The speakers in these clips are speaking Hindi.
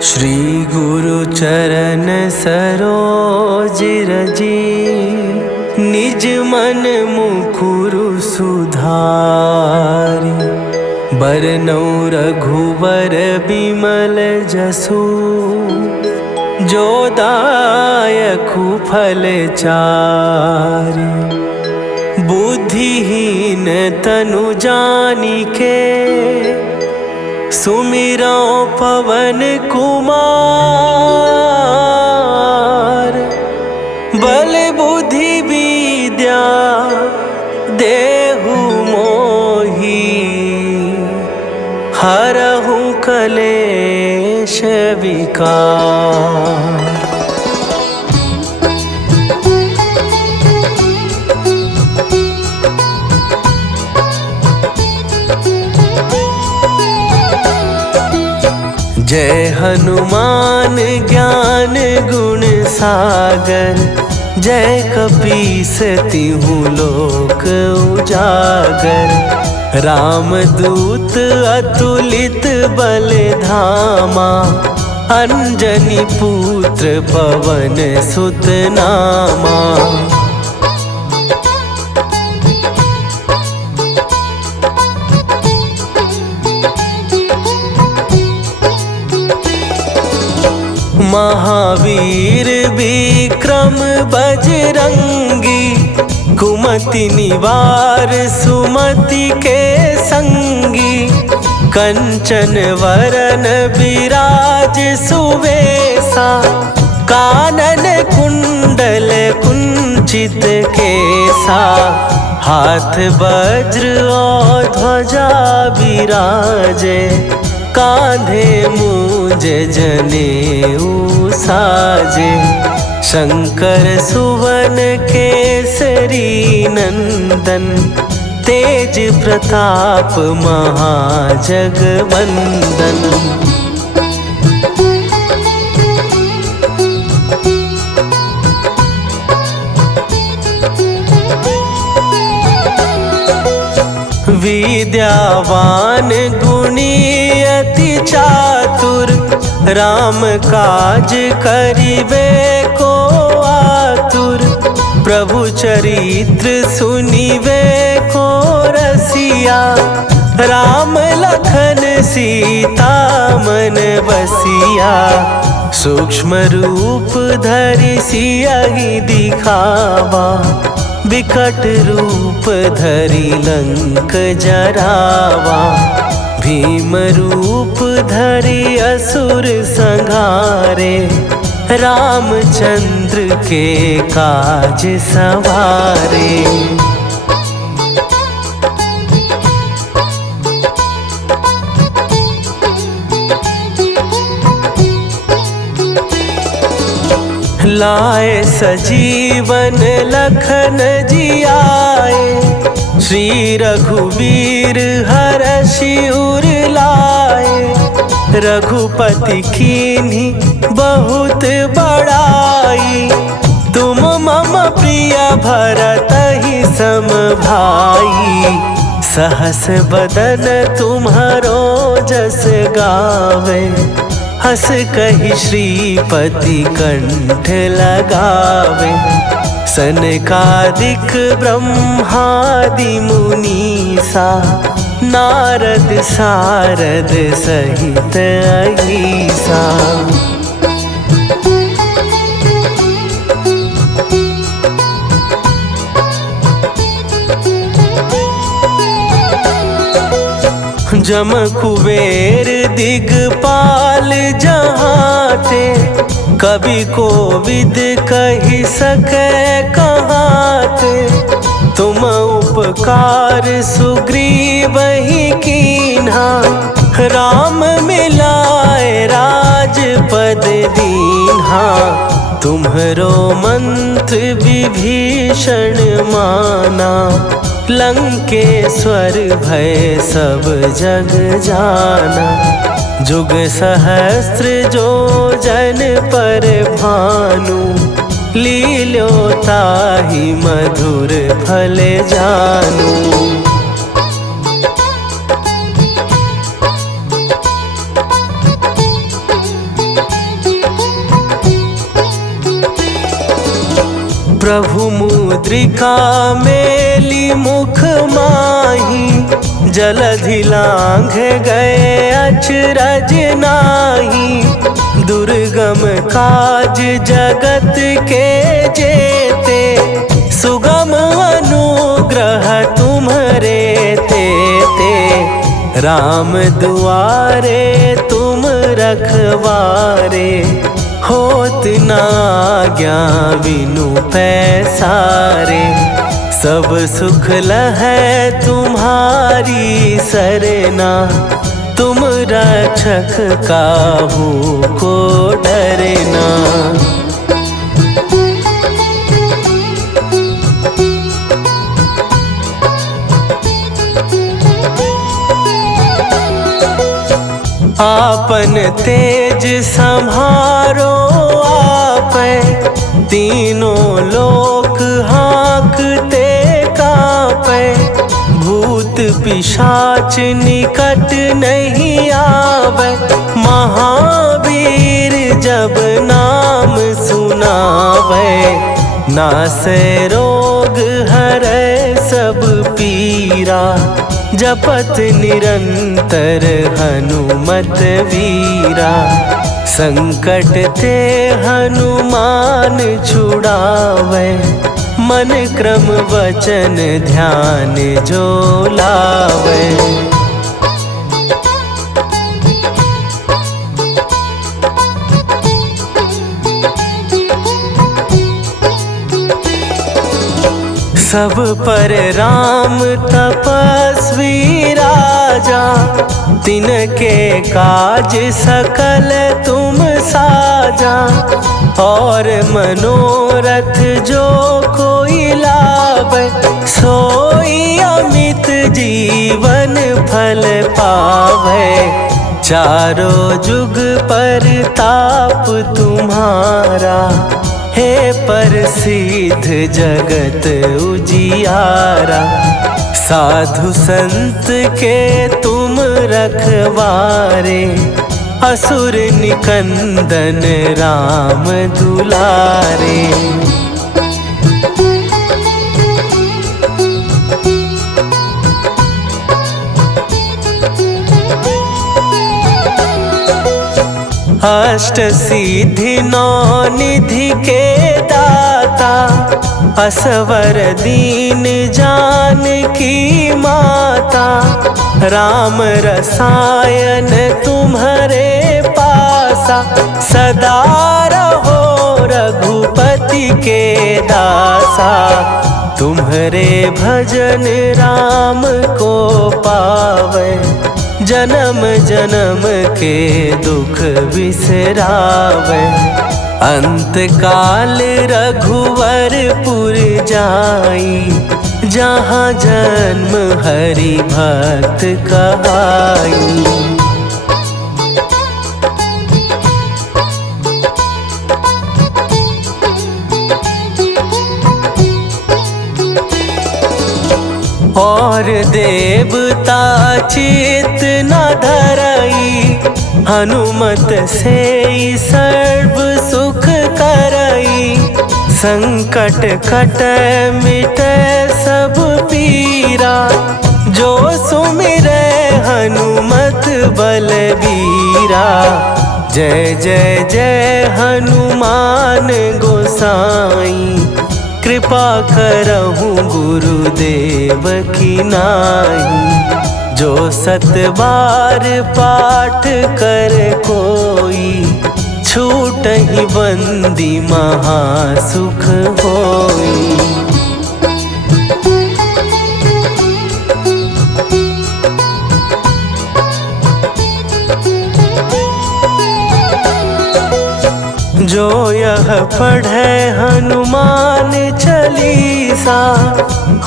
श्री गुरु चरण सरोज रजी, निज मन मुकुरु सुधारी। बरनौ रघुवर बिमल जसु, जो दायकु फल चारि। बुद्धिहीन तनु जानिके, सुमिरौ पवन कुमार। बल बुद्धि विद्या देहु मोहि, हरहु कलेश विकार। जय हनुमान ज्ञान गुण सागर, जय कपीस तिहु लोक उजागर। रामदूत अतुलित बल धामा, अंजनी पुत्र पवन सुत नामा। महावीर विक्रम बजरंगी, कुमति निवार सुमति के संगी। कंचन वरन विराज सुवेशा, कानन कुंडल कुंचित केसा। हाथ वज्र और ध्वजा विराजे, कांधे मूंज जनेऊ साजे। शंकर सुवन केसरी नंदन, तेज प्रताप महाजगवंदन। विद्यावान गुणी अति चातुर, राम काज करिबे को आतुर। प्रभु चरित्र सुनिबे को रसिया, राम लखन सीता मन बसिया। सूक्ष्म रूप धरि सियहि दिखावा, विकट रूप धरि लंक जरावा। भीम रूप धरि असुर संहारे, रामचंद्र के काज सवारे। लाए सजीवन लखन जियाए, श्री रघुवीर हरषि उर लाए। रघुपति कीन्ही बहुत बड़ाई, तुम मम प्रिय भरतहि सम भाई। सहस बदन तुम्हरो जस गावे, हस कहि श्रीपति कंठ लगावे। सनकादिक ब्रह्मादि मुनीसा, नारद सारद सहित अहीसा। जम कुबेर दिगपाल जहाँ थे, कवि कोविद कहि सकै कहाँ थे। तुम उपकार सुग्रीवहि कीन्हा, राम मिलाए राजपद दीन्हा। तुम्हरो मंत्र विभीषण माना, लंकेश्वर भय सब जग जाना। जुग सहस्त्र जो जन पर भानु, लील्यो ताहि मधुर फल जानू। प्रभु मुद्रिका मेली मुख माही, जलधि लांघ गए अचरज नाही। दुर्गम काज जगत के जेते, सुगम अनुग्रह तुम्हरे तेते। राम दुआरे तुम रखवारे, होत न आज्ञा बिनु पैसारे। सब सुख लहै तुम्हारी सरना, तुम रक्षक काहू को डरना। आपन तेज सम्हारो आपै, तीनों लोक हाँकते कांपै। भूत पिशाच निकट नहीं आवे, महावीर जब नाम सुनावे। नासै रोग हरै सब पीरा, जपत निरंतर हनुमत वीरा। संकट ते हनुमान छुड़ावे, मन क्रम वचन ध्यान जो लावे। सब पर राम तपस्वी राजा, तिनके काज सकल तुम साजा। और मनोरथ जो कोई लावे, सोई अमित जीवन फल पावे। चारों जुग परताप तुम्हारा, हे प्रसिद्ध जगत उजियारा। साधु संत के तुम रखवारे, असुर निकंदन राम दुलारे। अष्ट सिद्धि नौ निधि के दाता, असवर दीन जानकी माता। राम रसायन तुम्हारे पासा, सदा रहो रघुपति के दासा। तुम्हारे भजन राम को पावे, जन्म जन्म के दुख बिसरावे। अंत काल रघुवरपुर जाई, जहाँ जन्म हरि भक्त कहाई। और देवता चित न धरई, हनुमत से सर्व सुख करई। संकट कट मिटे सब पीरा, जो सुमिरै हनुमत बलबीरा। जय जय जय हनुमान गोसाई, कृपा करहु गुरुदेव की नाई। जो सत बार पाठ कर कोई, छूटहि बंदी महासुख होई। जो यह पढ़े हनुमान चालीसा,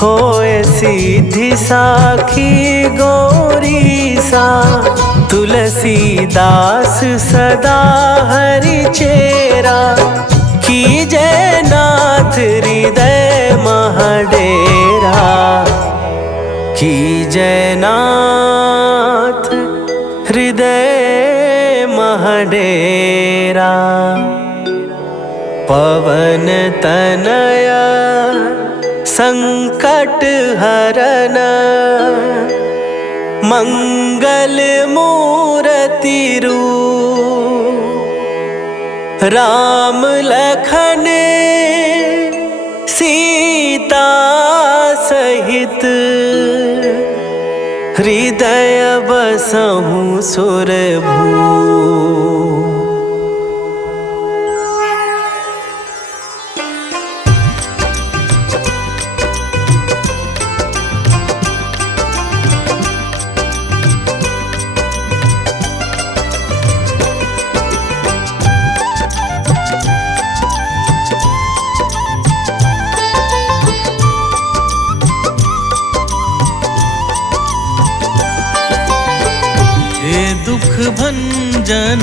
होए सीधी साखी गौरीसा। तुलसीदास सदा हरि चेरा, कीजय नाथ हृदय महडेरा। कीजय नाथ हृदय महडेरा। पवन तनया संकट हरन मंगल मूर्ति रूप राम लखन सीता सहित हृदय बसहु सुरभू। दुख भंजन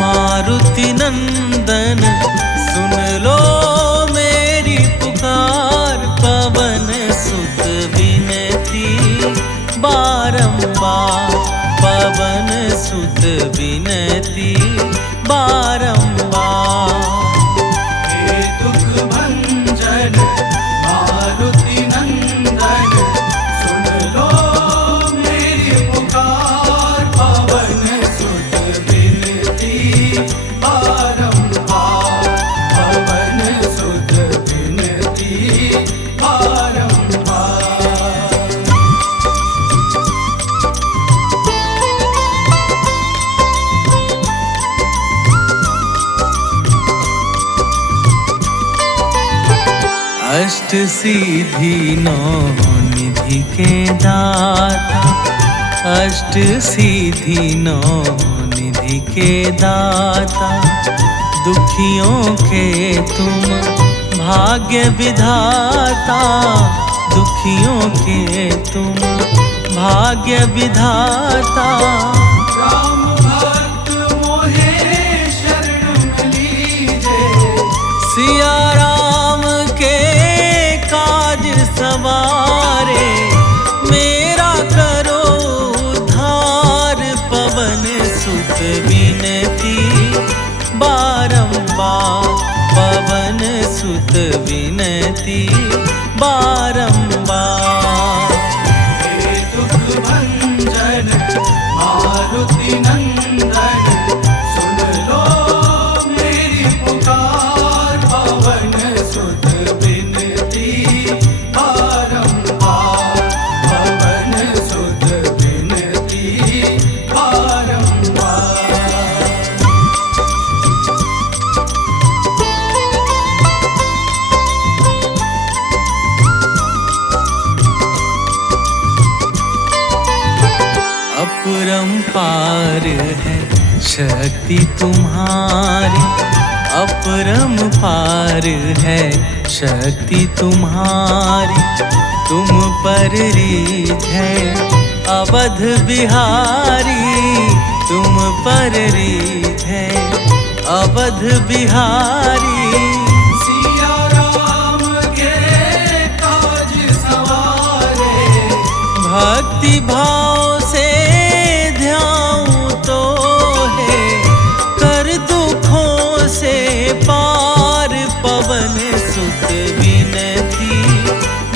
मारुति नंदन सुन लो मेरी पुकार। पवन सुत विनती बारंबार, पवन सुत विनती बारंबार। हे दुख भंजन मारुति नंदन सुन लो मेरी पुकार। पवन सुत विनती बारंबार, पवन सुत विनती बारंबार। अष्ट सिद्धि नौ निधि के दाता, अष्ट सिद्धि नौ निधि के दाता। दुखियों के तुम भाग्य विधाता, दुखियों के तुम भाग्य विधाता। राम भक्त मोहे शरण लीजे, सिया राम के काज सवारे। मेरा करो उद्धार, पवन सुत विनती बारंबार, पवन सुत विनती बारंबार। हे दुख भंजन मारुति नंदन सुन लो मेरी पुकार। पवन सुत विनती बारंबार, पवन सुत विनती बारंबार। अपरंपार है शक्ति तुम्हारी, अपरंपार है शक्ति तुम्हारी। तुम पर रीझ है अवध बिहारी, तुम पर रीझ है अवध बिहारी। सिया राम के काज सवारे, भक्ति भाव से ध्याऊं तो है कर दुखों से पार। पवन सुत विनती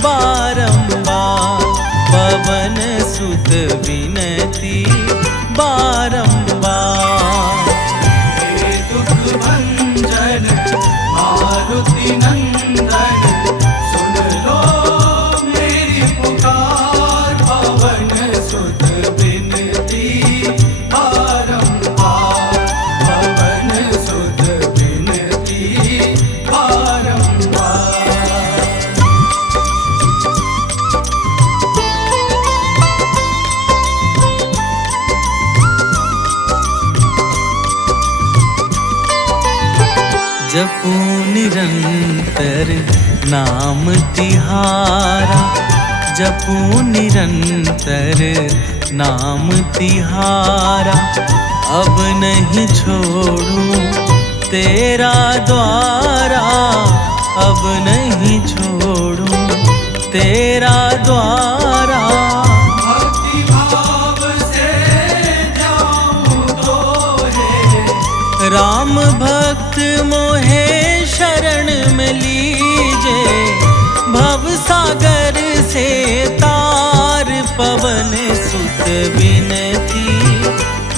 बारंबार, पवन सुत विनती बारंबार। हे दुख भंजन मारुति नंदन सुन लो मेरी पुकार। पवन सुत विनती बारंबार, पवन सुत विनती बारंबार। जपू निरंतर नाम तिहारा, जपू निरंतर नाम तिहारा। अब नहीं छोड़ूं तेरा द्वारा, अब नहीं छोड़ूं तेरा द्वारा। भक्ति भाव से जाऊं तो है राम भक्त मोहे शरण में लीजे, भव सागर से तार पवन सुत विनती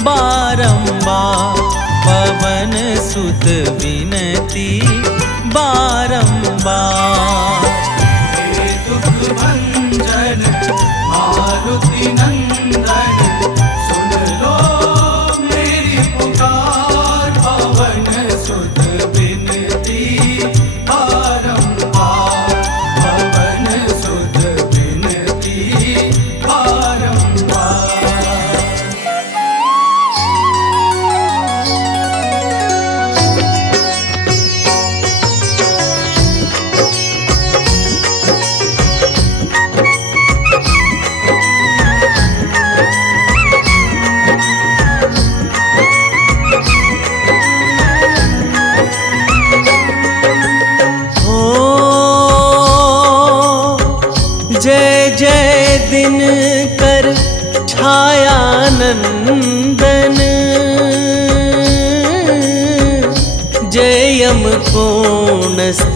बारंबार, पवन सुत विनती बारंबार। हे दुख भंजन मारुति नंदन, सुन लो मेरी पुकार, पवन सुत विनती बारंबार, पवन सुत विनती बारंबार। जय जय दिन कर छाया नंदन, जय यम कोणस्थ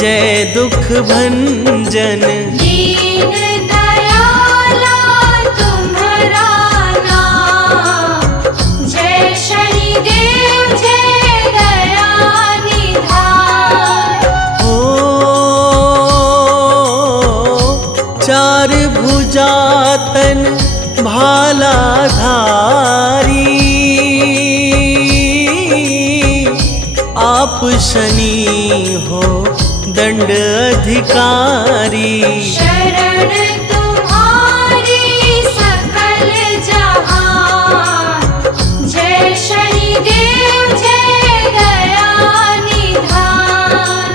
जय दुख भंजन। दीन दयाला तुम्हारा नाम, जय शनिदेव जय दया निधान। चार भुजा तन भाला धारी, आप शनि हो दंड अधिकारी। शरण तुम्हारी सकल जहान, जय शनिदेव जय दया निधान।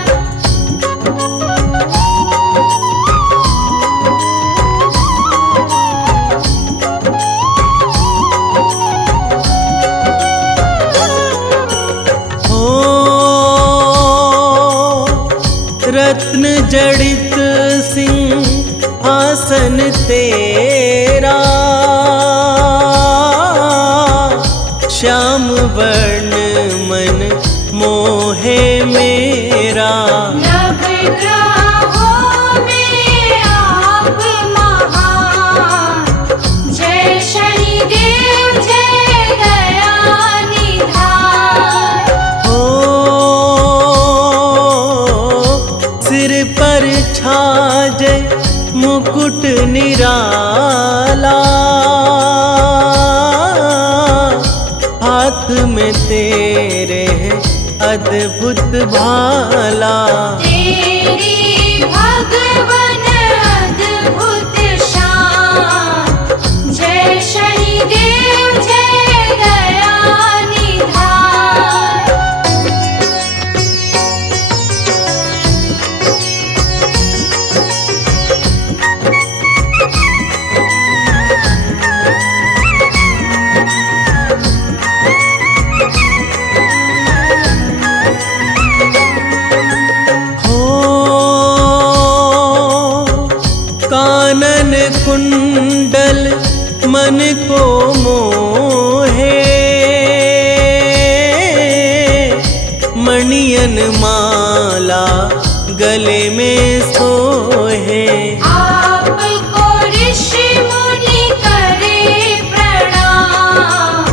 रत्न जड़ित सिंहासन तेरा, श्याम वर्ण मन मोहे मेरा। नवग्रहों में आप महान, जय शनिदेव जय दया निधान। सिर पर छाजे मुकुट निराला, हाथ में तेरे है अद्भुत भाला। तेरी भगवन अद्भुत शान, जय शनिदेव जय दया निधान। कानन कुंडल मन को मोहे, मणियन माला गले में सोहे। आपको ऋषि मुनि करे प्रणाम,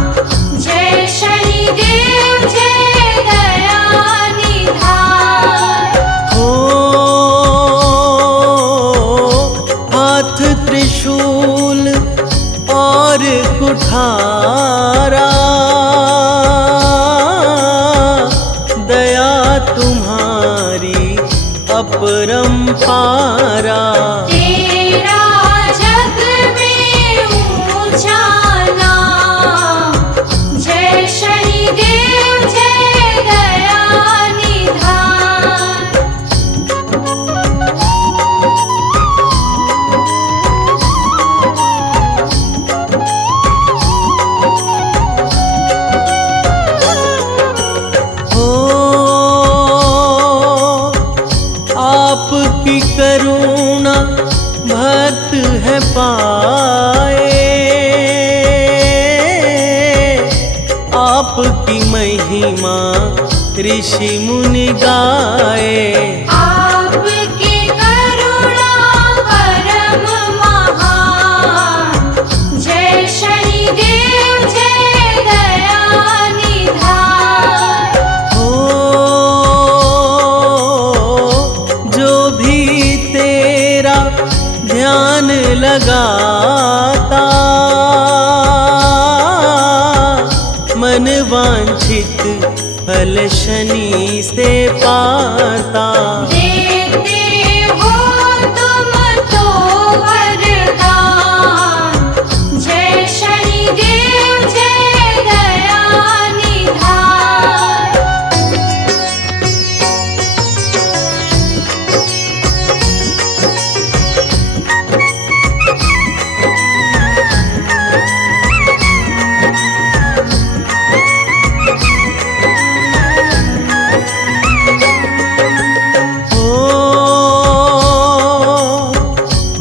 जय शनिदेव जय दया निधान। हाथ त्रिशूल और कुठारा, दया तुम्हारी अपरंपारा। तेरा जग में ऊंचा नाम, जय शनिदेव जय दया निधान। आपकी करुणा भक्त है पाए, आपकी महिमा ऋषि मुनि गाए। आपकी करुणा परम महान, जय शनिदेव जय दया निधान। हो जो भी तेरा ध्यान लगाता, मन वांछित फल शनि से पाता। देते हो तुम तो वरदान, जय शनिदेव जय दया निधान।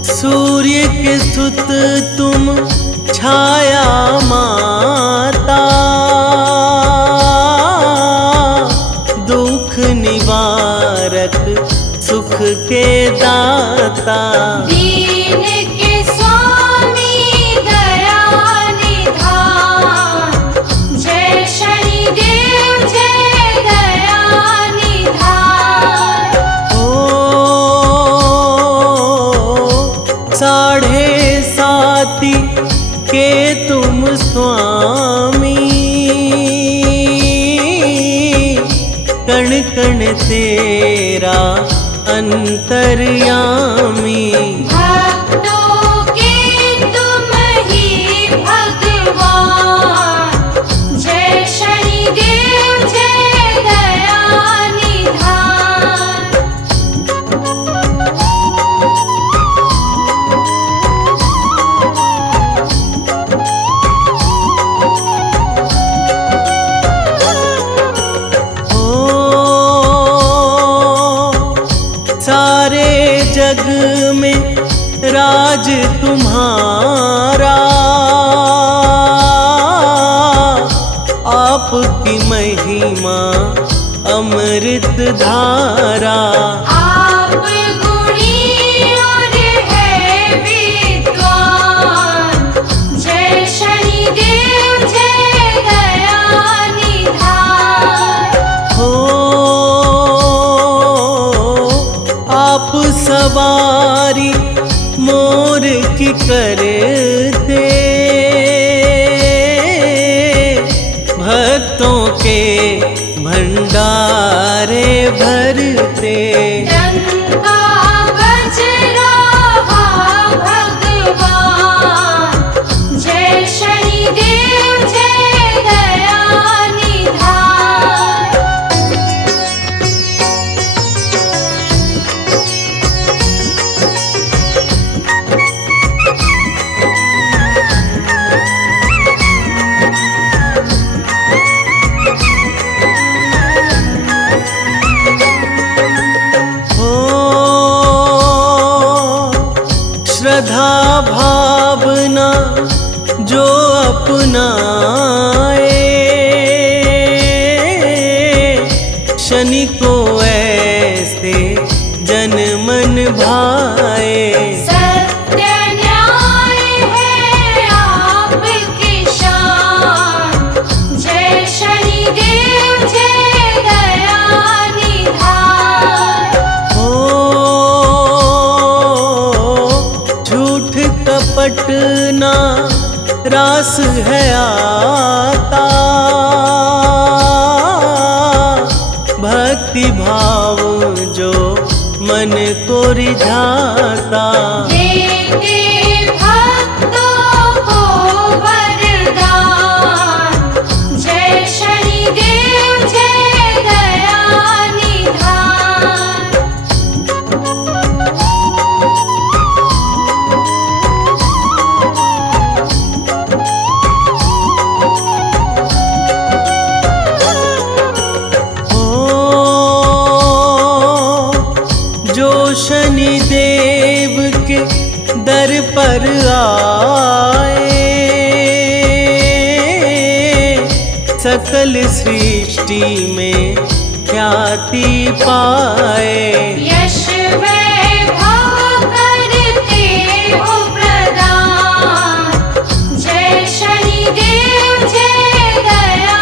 सूर्य के सुत तुम छाया माता, दुख निवारक सुख के दाता। दीन के स्वामी दया निधान, जय शनिदेव जय दया निधान। ओ साढ़े साती के तुम स्वामी, कण कण तेरा अंतर्यामी। भक्तों के तुम ही भगवान, जय शनिदेव जय दया निधान। ओ सारे जग में राज तुम्हारा, आपकी महिमा अमृत धारा। आप गुणी और है विद्वान, जय शनिदेव जय दया निधान। हो आप सवारी मोर की करते, भक्तों के भंडारे भरते। डंका बज रहा भगवान, जय शनिदेव जय दया निधान। हो श्रद्धा भावना जो अपनाए, शनि को ऐसे जन मन भाए। सत्य न्याय है आपकी शान, जय शनिदेव जय दया निधान। हो झूठ कपट ना रास है आता, भक्ति भाव जो मन को रिझाता। देते भक्तों को वरदान, जय शनिदेव जय दया निधान। शनि देव के दर पर आए, सकल सृष्टि में ख्याति पाए। यश वैभव करते हो प्रदान, जय शनिदेव जय दया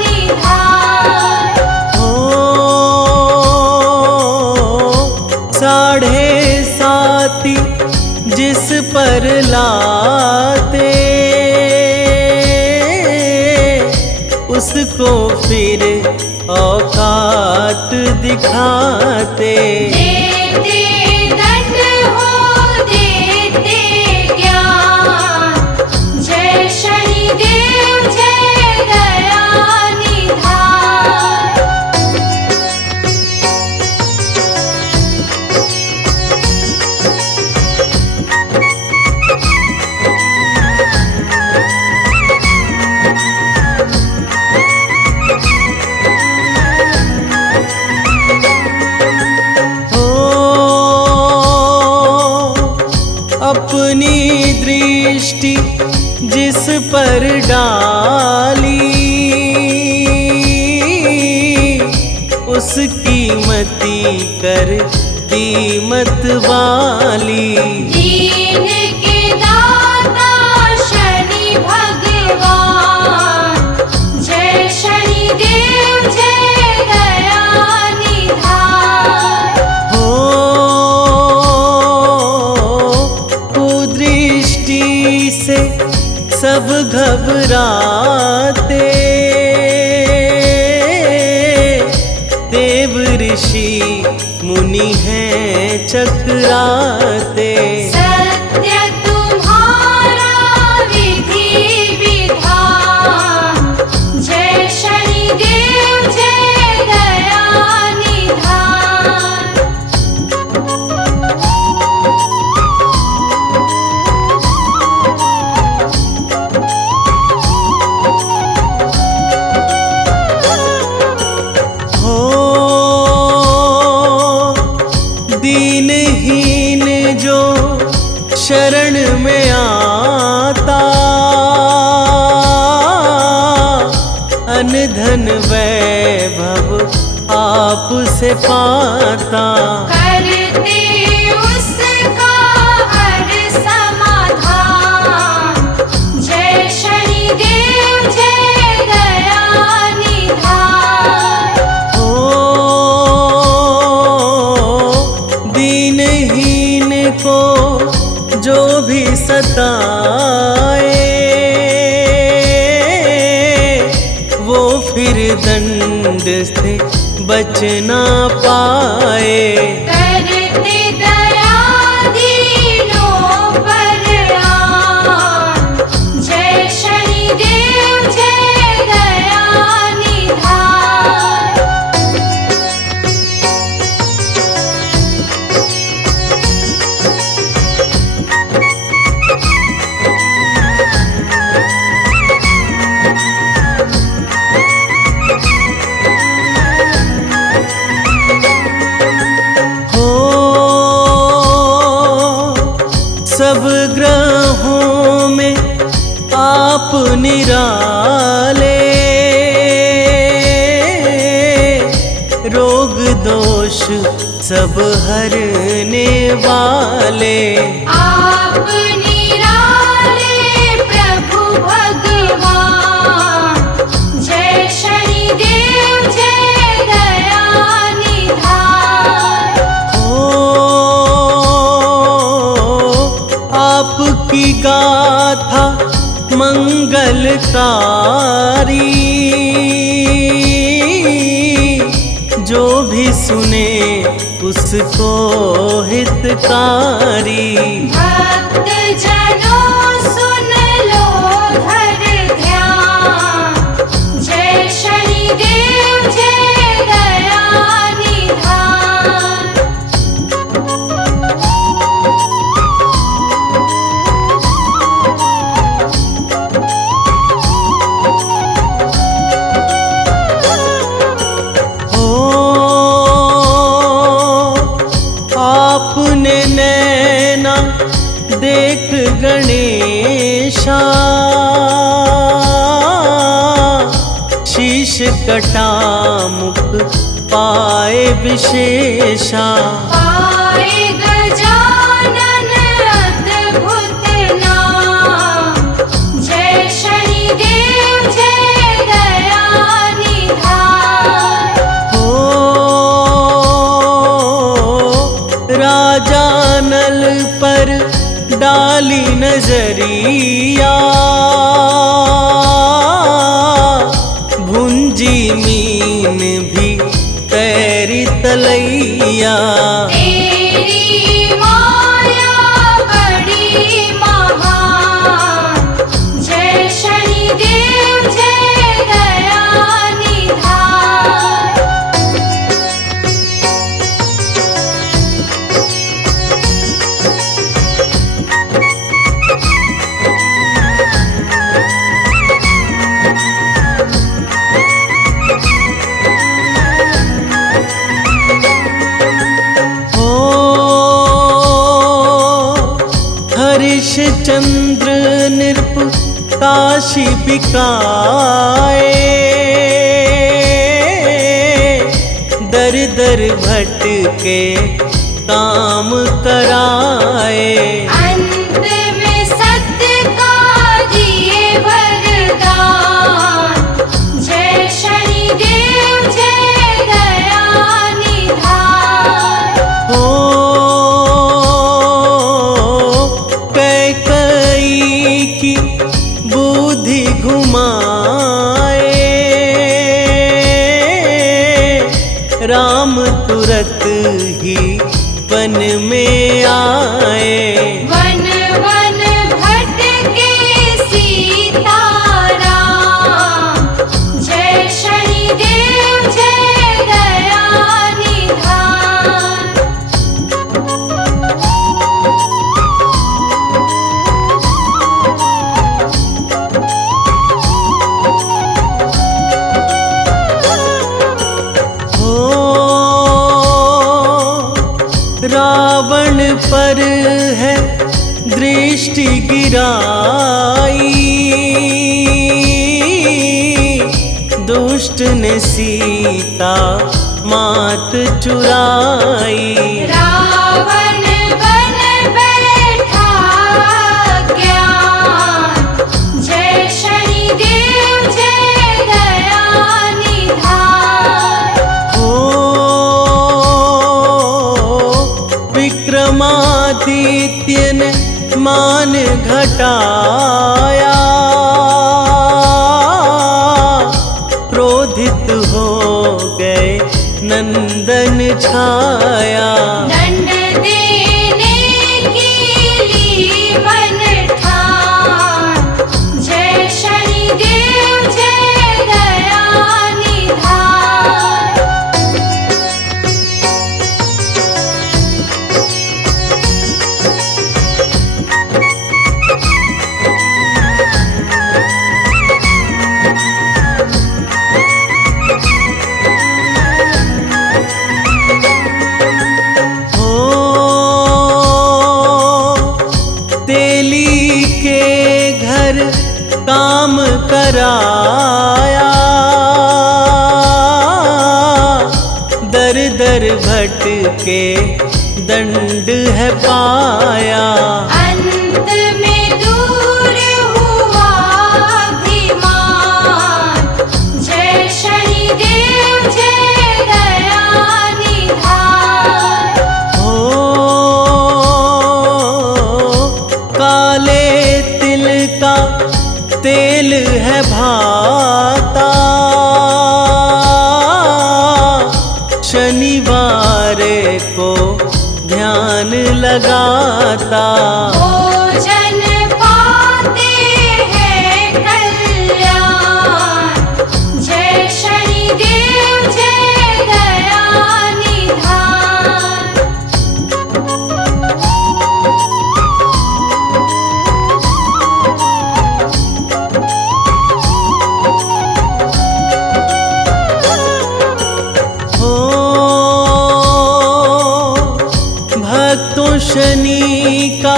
निधान। हो 7.5 जिस पर लाते, उसको फिर औकात दिखाते। देते दंड हो देते ज्ञान, जय शनिदेव जय दया निधान। अपनी दृष्टि जिस पर डाली, उसकी मति कर दी मत वाली। दीन के दाता शनि भगवान, जय शनिदेव जय दया निधान। हो कुदृष्टि से सब घबराते, देव ऋषि मुनि हैं चकराते। सत्य तुम्हारा विधि विधान, जय शनिदेव जय दया निधान। हो दीनहीन जो शरण में आता, अन्न धन वैभव आप से पाता। करते उसका हर समाधान, जय शनिदेव जय दया निधान। हो दीनहीन को जो भी सताए, वो फिर दंड से बच ना पाए। करते दया दीनों पर आन, जय शनिदेव जय दया निधान। हो सब ग्रहों में आप निराले, रोग दोष सब हरने वाले। आप निराले प्रभु भगवान, जय शनिदेव जय दया निधान। हो आपकी गाथा मंगलकारी, जो भी सुने उसको हितकारी। भक्त जनों सुन लो धर ध्यान, जय शनिदेव जय दया निधान। हो आपने नैना देख गणेशा, शीश कटा मुख पाए विशेषा। पाए गजानन अद्भुत नाम, जय शनिदेव जय दया निधान। हो राजा नल पर डाली नजरिया, भुंजी मीन भी तैरी तलैया। तेरी माया बड़ी महान, जय शनिदेव जय दया निधान। हो हरिश्चंद्र नृप काशी बिकाए, दर दर भटके काम कराए। अंत में सत्य का दिए वरदान, जय शनिदेव जय दया निधान। हो कैकई की बुद्धि घुमाए, राम तुरत ही वन में आए। वन वन भटके सीताराम, जय शनिदेव जय दया निधान। हो रावण पर है दृष्टि गिराई, दुष्ट ने सीता मात चुराई। रावण बन बैठा ज्ञान, जय शनिदेव जय दया निधान। हो विक्रमादित्य ने मान घटाया, क्रोधित हो गए नंदन छाया। दंड देने के लिए मन ठान, जय शनिदेव जय दया निधान। हो तेली के घर काम कराया, दर दर भटके दंड है पाया। अंत में दूर हुआ अभिमान, जय शनिदेव जय दया निधान। हो काले तिल का तेल है भाता, शनिवार को ध्यान लगाता। भोजन पाते हैं कल्याण, जय शनिदेव जय दया निधान। हो भक्तों शनि का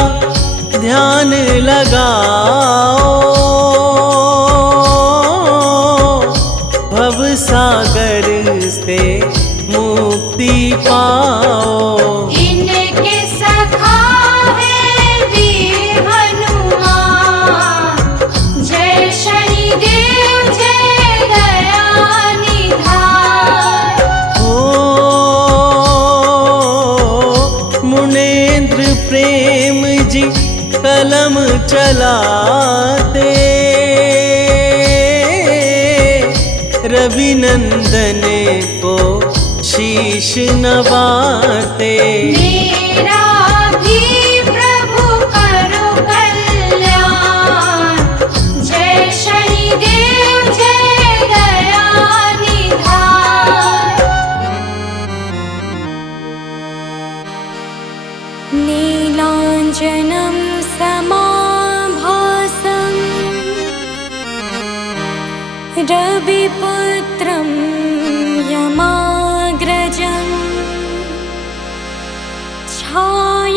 सागर से मुक्ति पाओ। इनके सखा है वीर हनुमान, जय शनिदेव जय दया निधान। मुनेन्द्र प्रेम जी कलम चलाते, रवि नंदन को शीश नवाते। मेरा भी प्रभु करो कल्याण, जय शनिदेव जय दया निधान। नीलाञ्जनं समाभासं रविपुत्रं यमाग्रजं छायाच्युताननं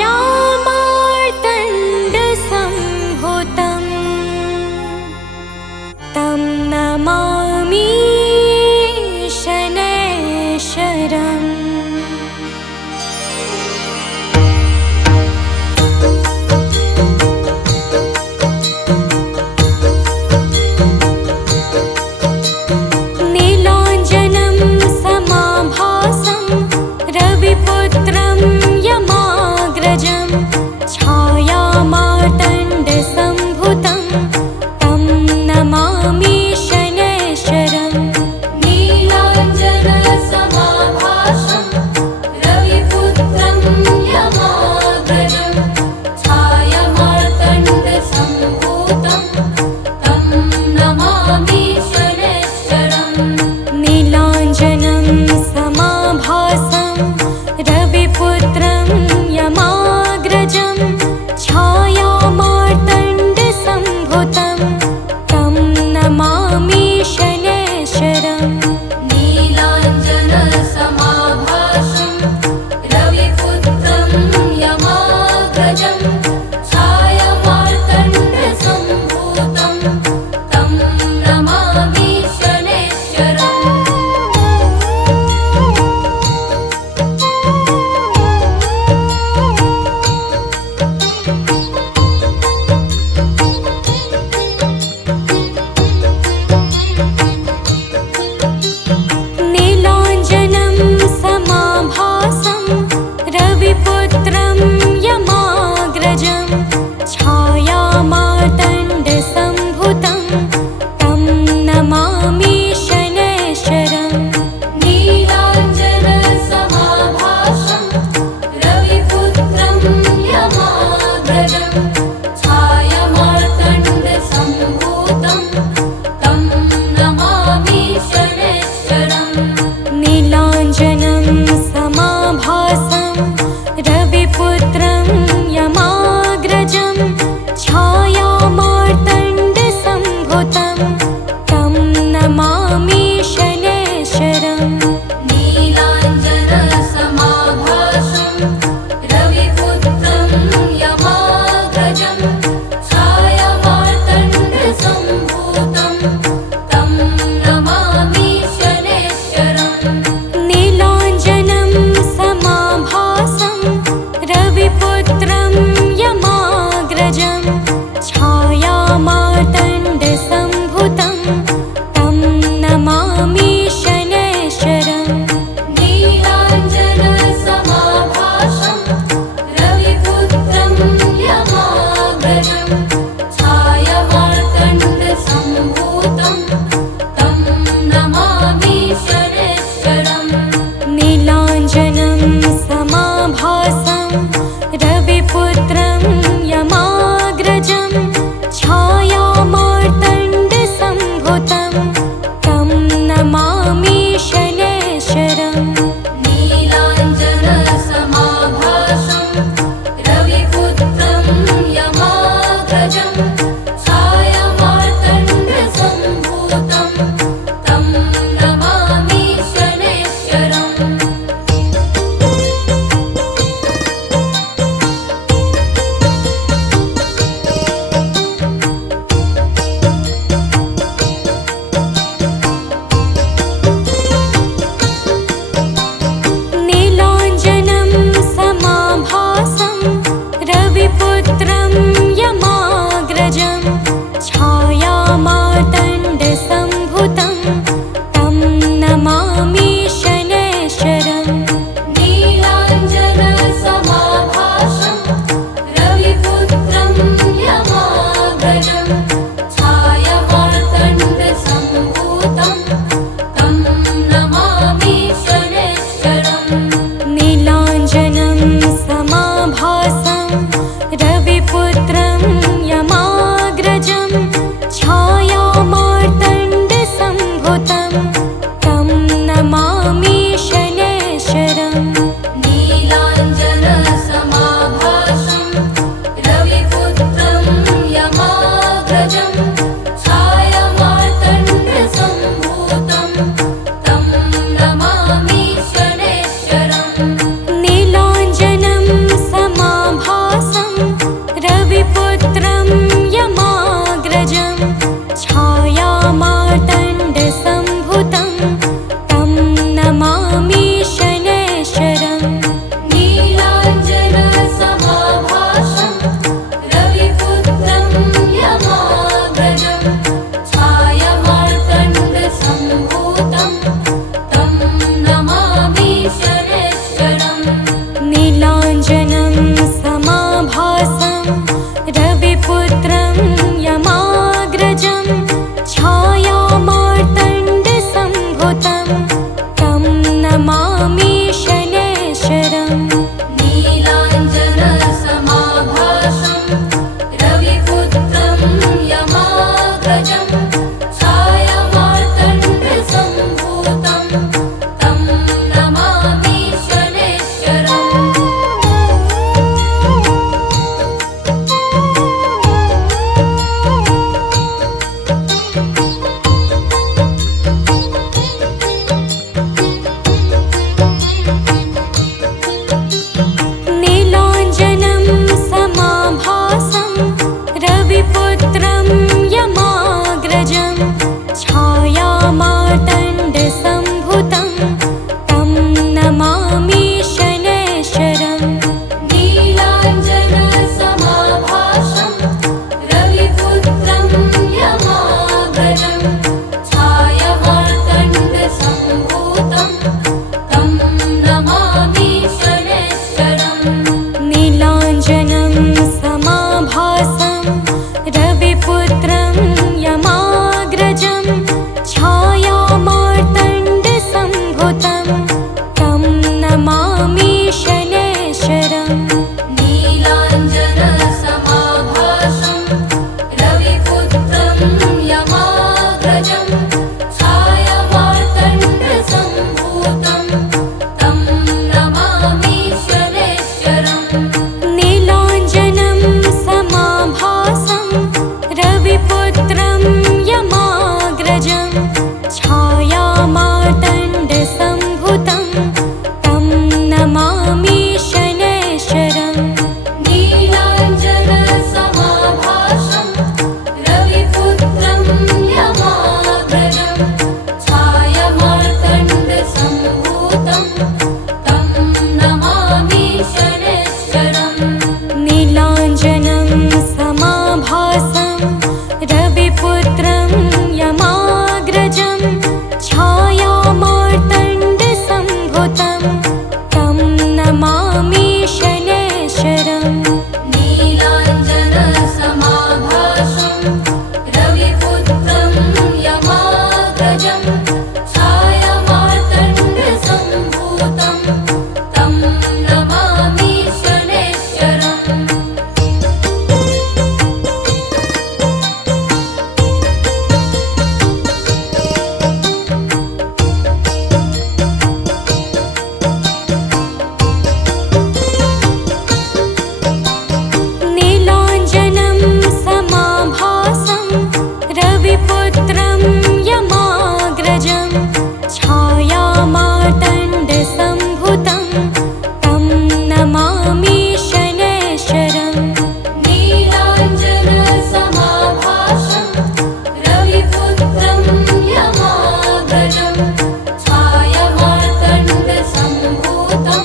छायामार्तण्डसम्भूतं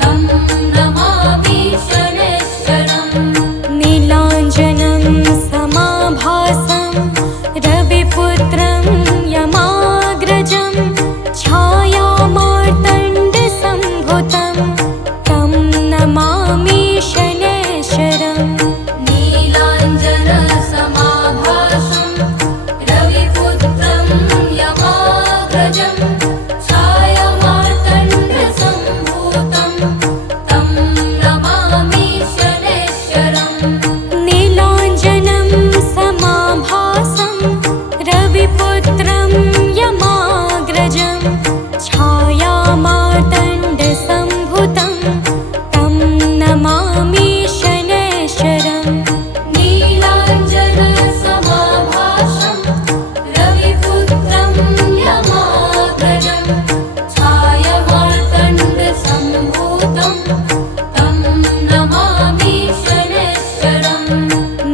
तं नमामि शनैश्चरम् नीलाञ्जनं समाभासं रविपुत्रं यमाग्रजं छायामार्तण्डसम्भूतं तं नमामि शनैश्चरम् नीलाञ्जनसमाभासं रविपुत्रं यमाग्रजं छायामार्तण्डसम्भूतं तं नमामि शनैश्चरम् नीलाञ्जनं समाभासं रविपुत्रं यमाग्रजं छायामार्तण्डसम्भूतं तं नमामि शनैश्चरम् नीलाञ्जनसमाभासं रविपुत्रं यमाग्रजं छायामार्तण्डसम्भूतं तं नमामि शनैश्चरम्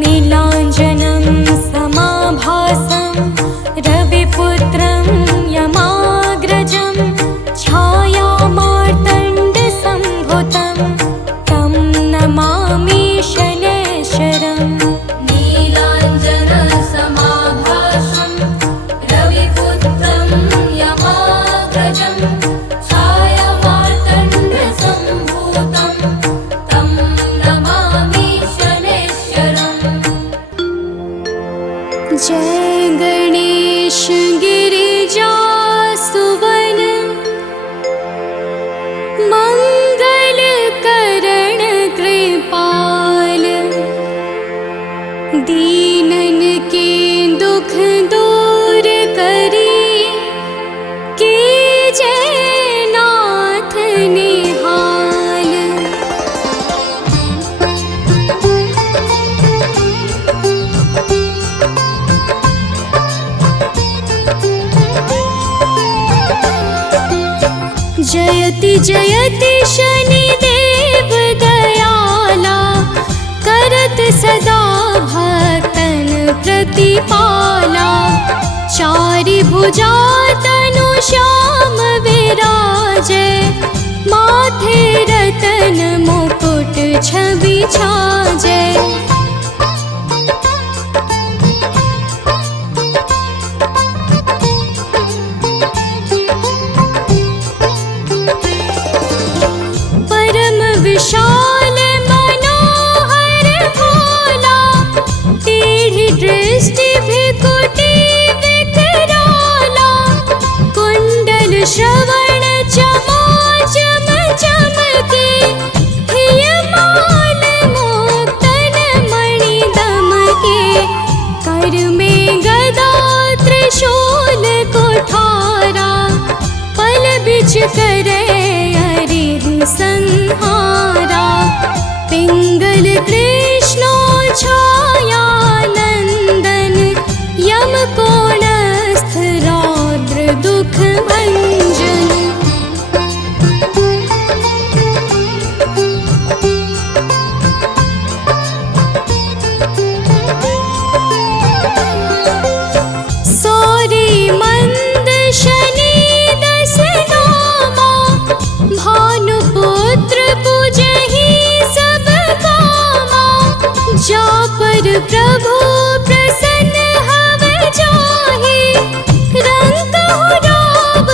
नीलाञ्जनं समाभासं रविपुत्रं यमाग्रजं छायामार्तण्डसम्भूतं तं नमामि शनैश्चरम् नीलाञ्जनसमाभासं रविपुत्रं यमाग्रजं छायामार्तण्डसम्भूतं तं नमामि शनैश्चरम् जय गणेश गिरिजा सुवन मंगल करण कृपाल दीनन के दुख दूर करी के जय नाथ निहाल जयति जयति शनिदेव दयाला करत सदा भक्तन प्रतिपाला चारि भुजा तनु श्याम विराजे माथे रतन मुकुट छवि छाजे परम विशाल मनोहर भोला टेढ़ी दृष्टि भृकुटी विकराला कुंडल श्रवण चमाचम चमके हियमाल मोक्तन मणि दमके कर में गदा त्रिशूल कुठारा पल बिच करे संहारा पिंगल कृष्णो छाया नंदन यम कोणस्थ रौद्र दुख भंजन सौरी मंद शनि दस नामा भानुपुत्र पूजहि सब कामा जा पर प्रभु प्रसन्न हव जाहि रंग कहु राव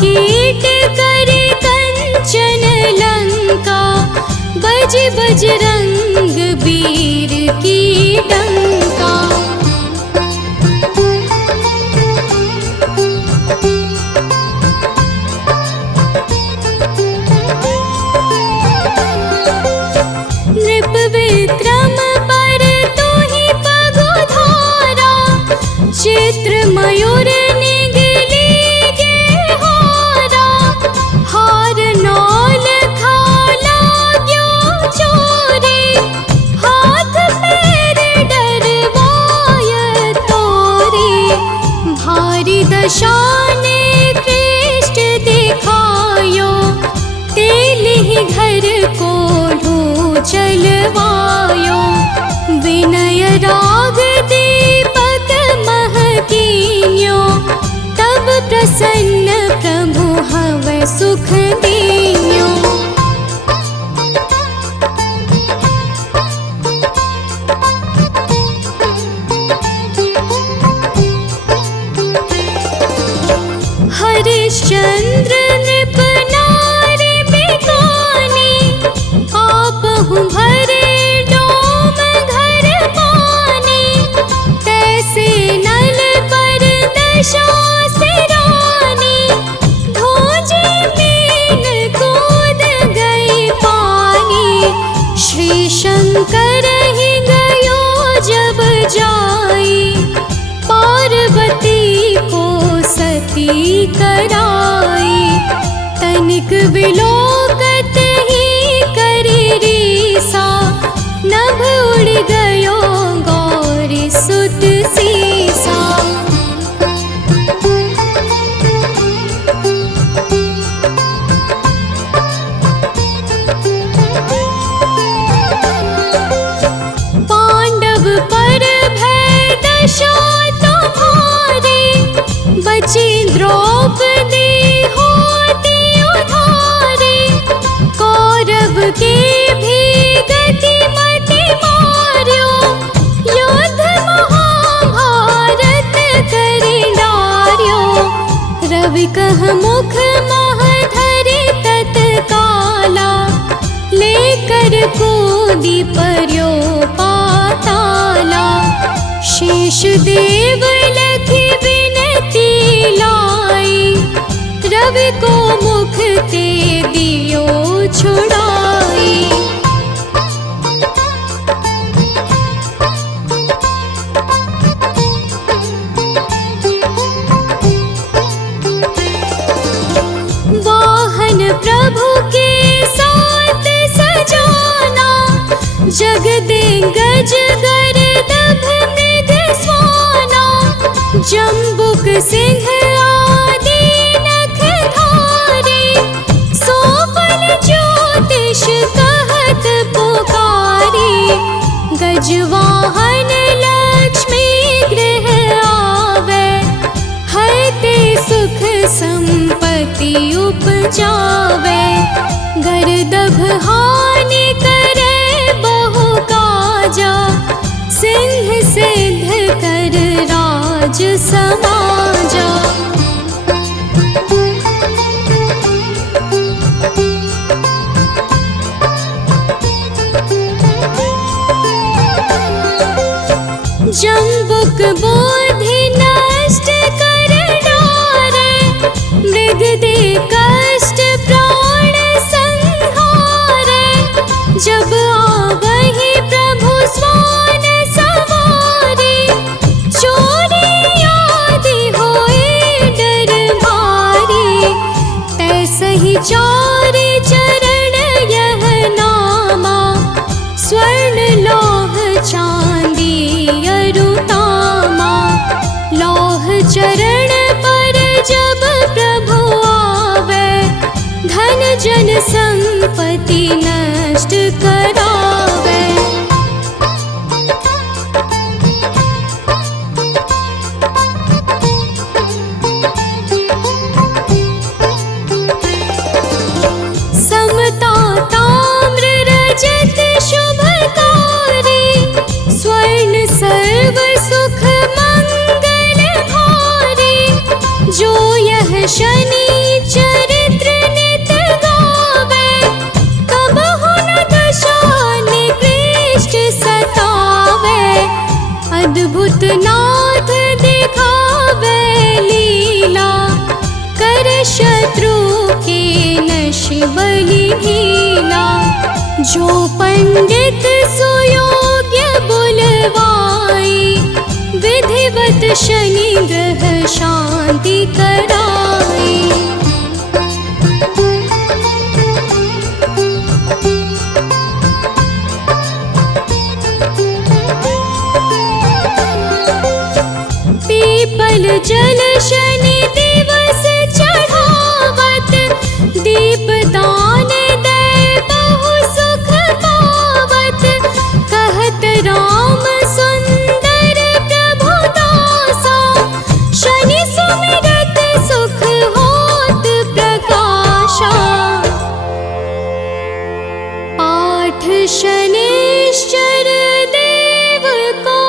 कीट करे कंचन लंका, बज बजरंग वीर की डंका। नृप विक्रम पर तू ही पगुधारा, चित्र मयूर निगली गे हारा। हार नौल खाला क्यों चोरी, हाथ पैर डरवाय तोरी। भारी दशाने कृष्ट दिखायो, तेल ही घर को चलवायो। विनय राग दीपक महकीन्यो, तब प्रसन्न प्रभु हवै सुख दीन्यो। हरिश्चंद्र नृप नारी बिकानी, आपहु भरे डोम घर पानी। तैसे नल पर दशा सिरानी, धोजी मीन कूद गई पानी। श्री शंकर ही गयो जब जाई, पार्वती को सती कराई। तनिक विलोकत ही करी रीसा, नभ उड़ गयो गौरी सुत सीसा। पांडव पर भय दशा तुम्हारी, बची द्रौपदी होती उधारी। कौरव के भी गति मति मार्यो, युद्ध महाभारत करि डार्यो। रवि कह मुख मह धरि तत्काला, लेकर कूदी पर्यो पाताला। शेष देव लखी विनती लाई, रवि को मुख ते दियो छुड़ाई। वाहन प्रभु के साथ सजाना, जगदे गज गर्दभ मृग स्वाना। जम्बुक सिंह आदि नख धारे, सोफल ज्योतिष कहत पुकारी। गजवाहन लक्ष्मी गृह आवे, हरते सुख संपत्ति उपजावे। गर्दभ हानि करे बहु काजा, सिंह सिद्ध कर राज समाजा। जम्बुक बोधि नष्ट कर डारे, मृग दे कष्ट प्राण संहारे। जब आवहि प्रभु स्वान सवारी, चोरी आदि होए डर भारी। तैसहि चारि चरण यह नामा, स्वर्ण लौह चांदी अरुतामा। लौह चरण पर जब प्रभु आवे, धन जन संपत्ति नष्ट करावे। समता ताम्र रजत शुभकारी, स्वर्ण सर्व सुख मंगल भारी। जो यह शनि बलि हीना। जो पंडित सुयोग्य बुलवाई, विधिवत शनि ग्रह शांति कराई। पीपल जल शनि दिवस चढ़ावत, दीपदान दे बहु सुख पावत। कहत राम सुंदर प्रभु दासा, शनि सुमिरत सुख होत प्रकाशा। पाठ शनिश्चर देव को,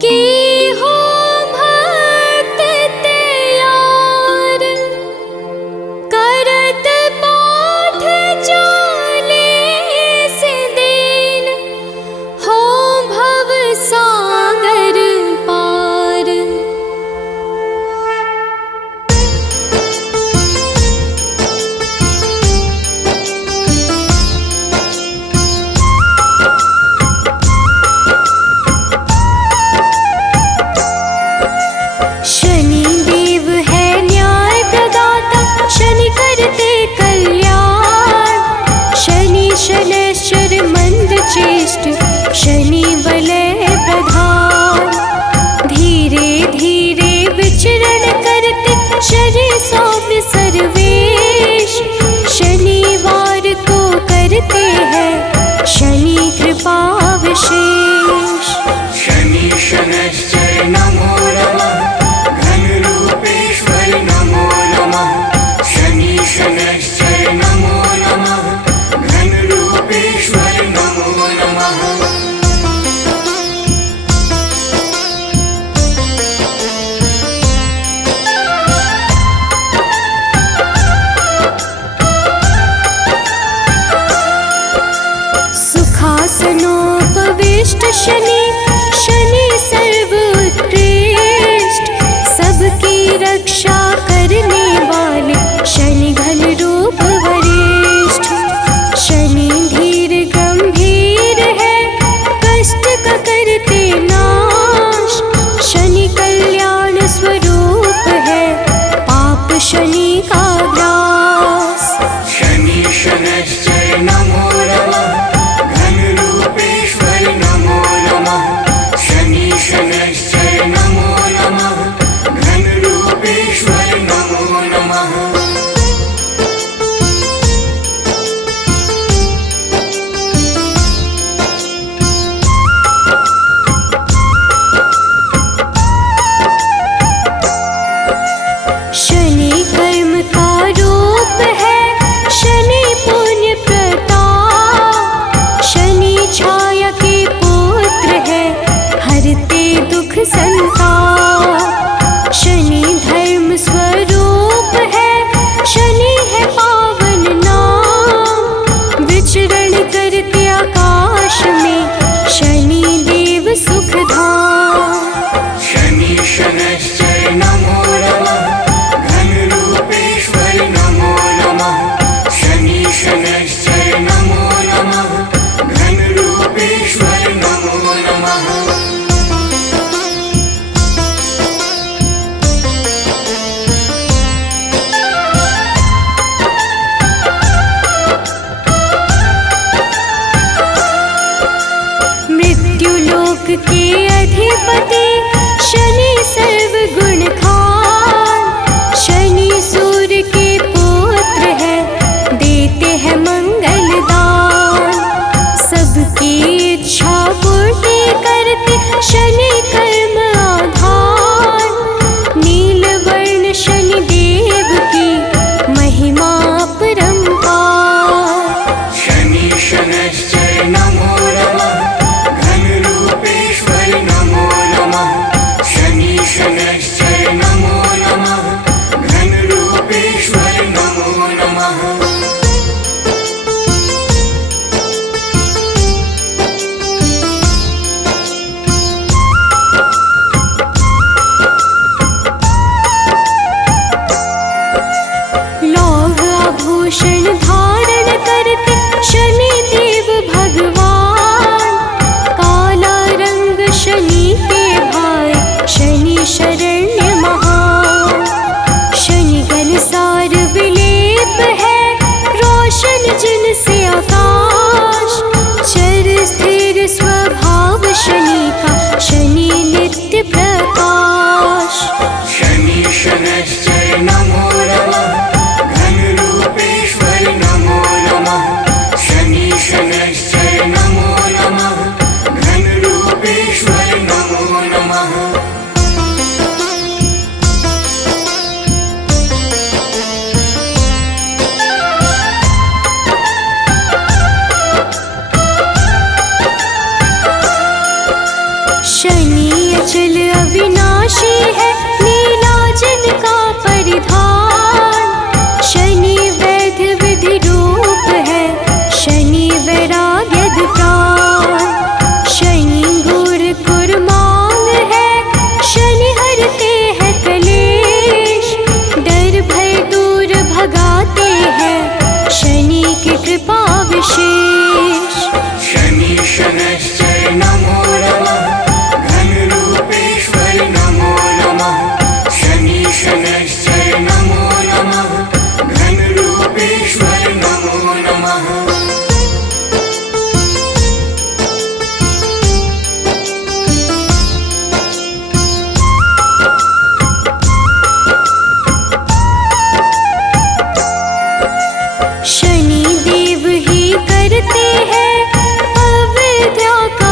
की हो भक्त तैयार। करत पाठ चाले से दिन, हो भव सागर पार। शनि देव है न्याय प्रदाता, शनि करते कल्याण। शनि शनैश्चर मंद चेष्ट, शनि वलय प्रधान। धीरे धीरे विचरण करते, शनि सौम्य सर्वेश। शनिवार को करते हैं शनि कृपा विशेष। शनि शनैश्चर नमो नमः, घन रूपेश्वर नमो नमः। शनि शनैश्चर नमो नमः, घन रूपेश्वर नमो नमः। सुखासनोपविष्ट शनि, शनि सर्वोत्कृष्ट। सबकी रक्षा करने वाले, शनि घन रूप वरिष्ठ। शनि धीर गंभीर है, कष्ट का करते नाश। शनि कल्याण स्वरूप है, पाप शनि का ग्रास। शनि शनैश्चर नमो नमः, घन रूपेश्वर नमो नमः। शनि शनैश्चर नमो नमः, घन रूपेश्वर नमो नमः। शनि कर्म का रूप है, शनि पुण्य प्रताप। शनि छाया के पुत्र है, हरते दुख संताप। शनि धर्म स्वरूप है, शनि है पावन नाम। विचरण करते आकाश में, शनि देव सुख धाम। शनि शनैश्चर नमो नमः, घन रूपेश्वर नमो नमः। शनि शनैश्चर नमो नमः, घन रूपेश्वर नमो नमः। मृत्युलोक के अधिपति, शनि सर्वगुण खान। शनि सूर्य के पुत्र है, देते हैं मंगल दान। सबकी इच्छा पूर्ति करते, शनि कर्म आधार। नीलवर्ण शनि देव की महिमा परंपार। शनि शनैश्चर नमो नमः, घन रूपेश्वर नमो नमः। शनि शनैश्चर शनैश्चर नमो नमः घनरूपेश्वर नमो नमः शनि शनैश्चर नमो नमः घनरूपेश्वर नमो नमः शनि देव ही करते हैं अविद्या का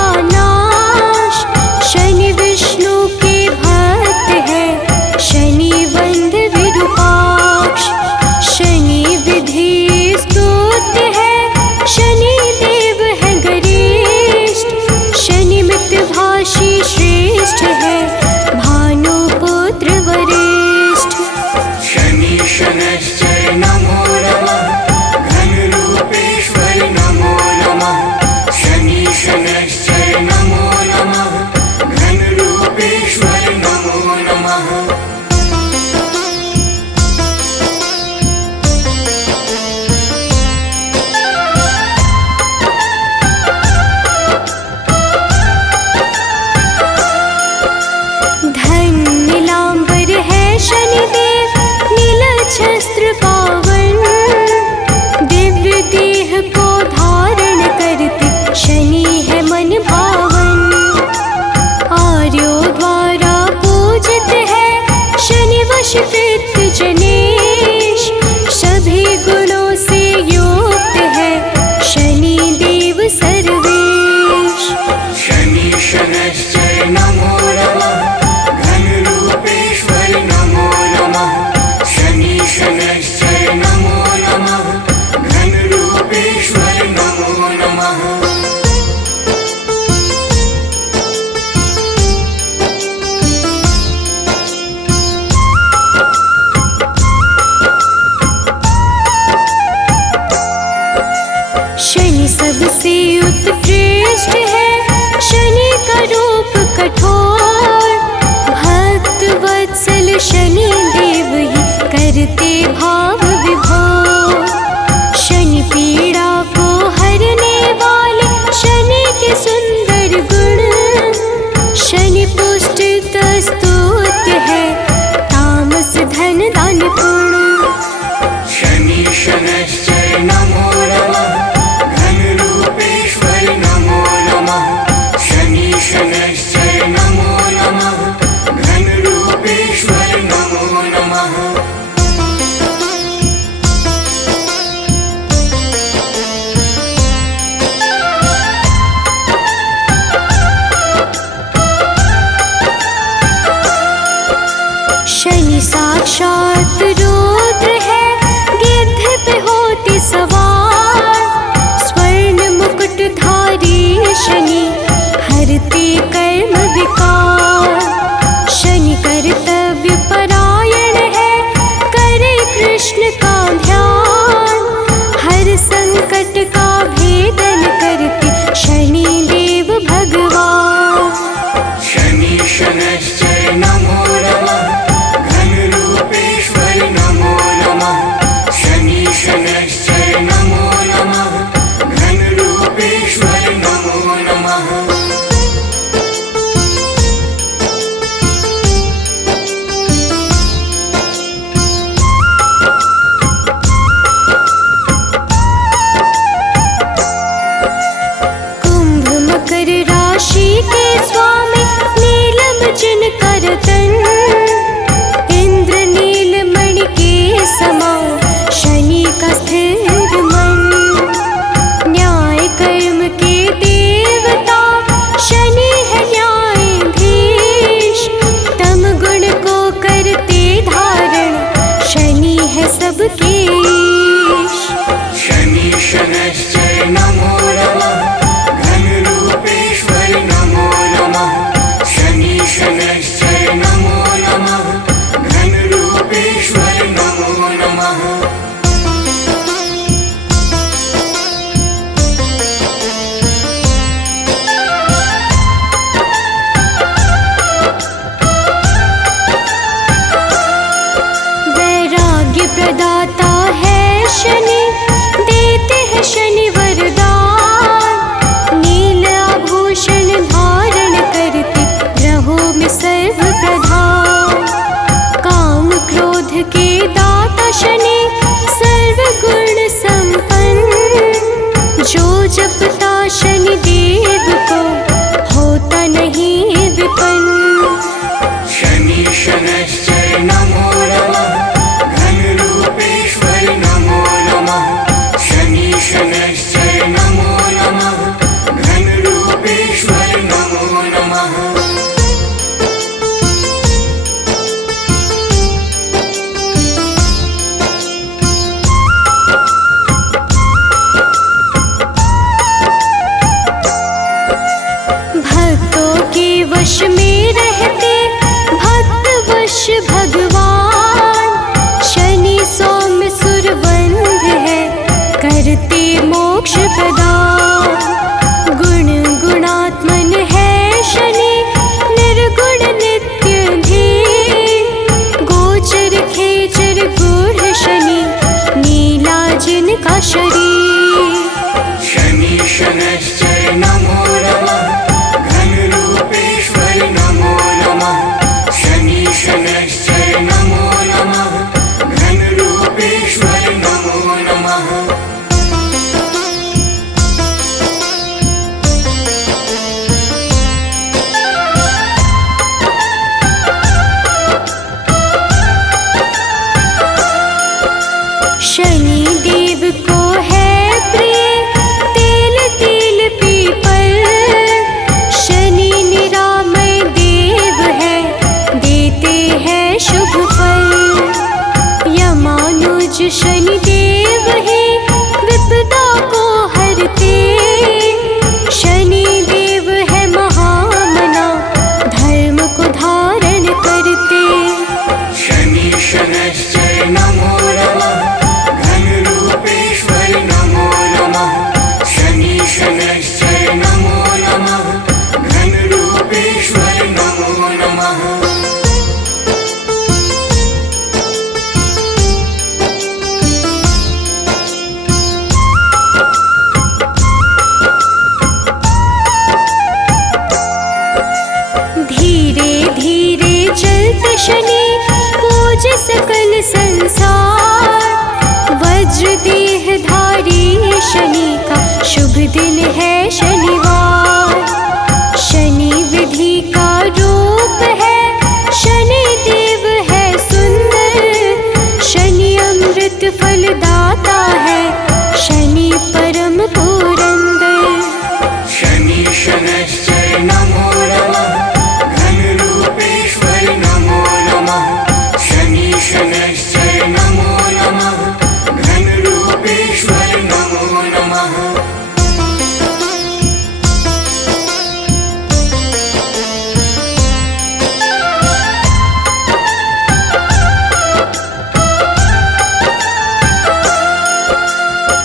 में रहते भक्त वश भगवान। शनि सौम्य सुरवंध है, करते मोक्ष प्रदान। गुण गुणात्मन है शनि, निर्गुण नित्य धीर। गोचर खेचर गूढ़ शनि, नीला जिनका शरीर। शनि शनैश्चर नमो नमः, घनरूपेश्वर नमो नमः। शनि शनैश्चर नमो नमः, घनरूपेश्वर नमो नमः। शनि देव को है प्रिय तेल तिल पीपल। शनि निरामय देव है, देते हैं शुभ फल। यमानुज शनि देव ही विपदा को हरते। शनि देव है महामना, धर्म को धारण करते। शनि शनैश्चर नमो नमः, घनरूपेश्वर नमो नमः। शनि शनैश्चर नमो नमः, घनरूपेश्वर नमो नमः। धीरे धीरे चलते शनि, पूज सकल संसार। वज्र देह धारी शनि का शुभ दिन है शनिवार। शनि विधि का रूप है, शनि देव है सुंदर। शनि अमृत फलदाता है, शनि परम पुरंदर। शनि शनैश्चर नमो नमः, घनरूपेश्वर नमो नमः। शनि शनैश्चर नमो नमः, घनरूपेश्वर नमो नमः।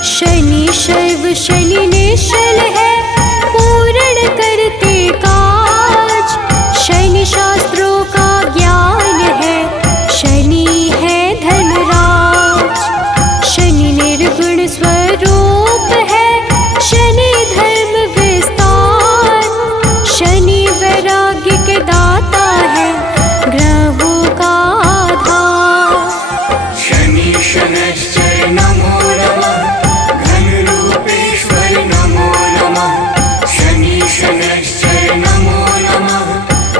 शनि शैव शनि निश्चल है, पूर्ण करते काज। शनि शास्त्रों का ज्ञान है, शनि है धनराज। शनि निर्गुण स्वरूप है, शनि धर्म विस्तार। शनि वैराग्य के दाता है, ग्रहों का आधार। शनि शनैश्चर नमो नमः, घनरूपेश्वर नमो नमः। शनि शनैश्चर नमो नमः,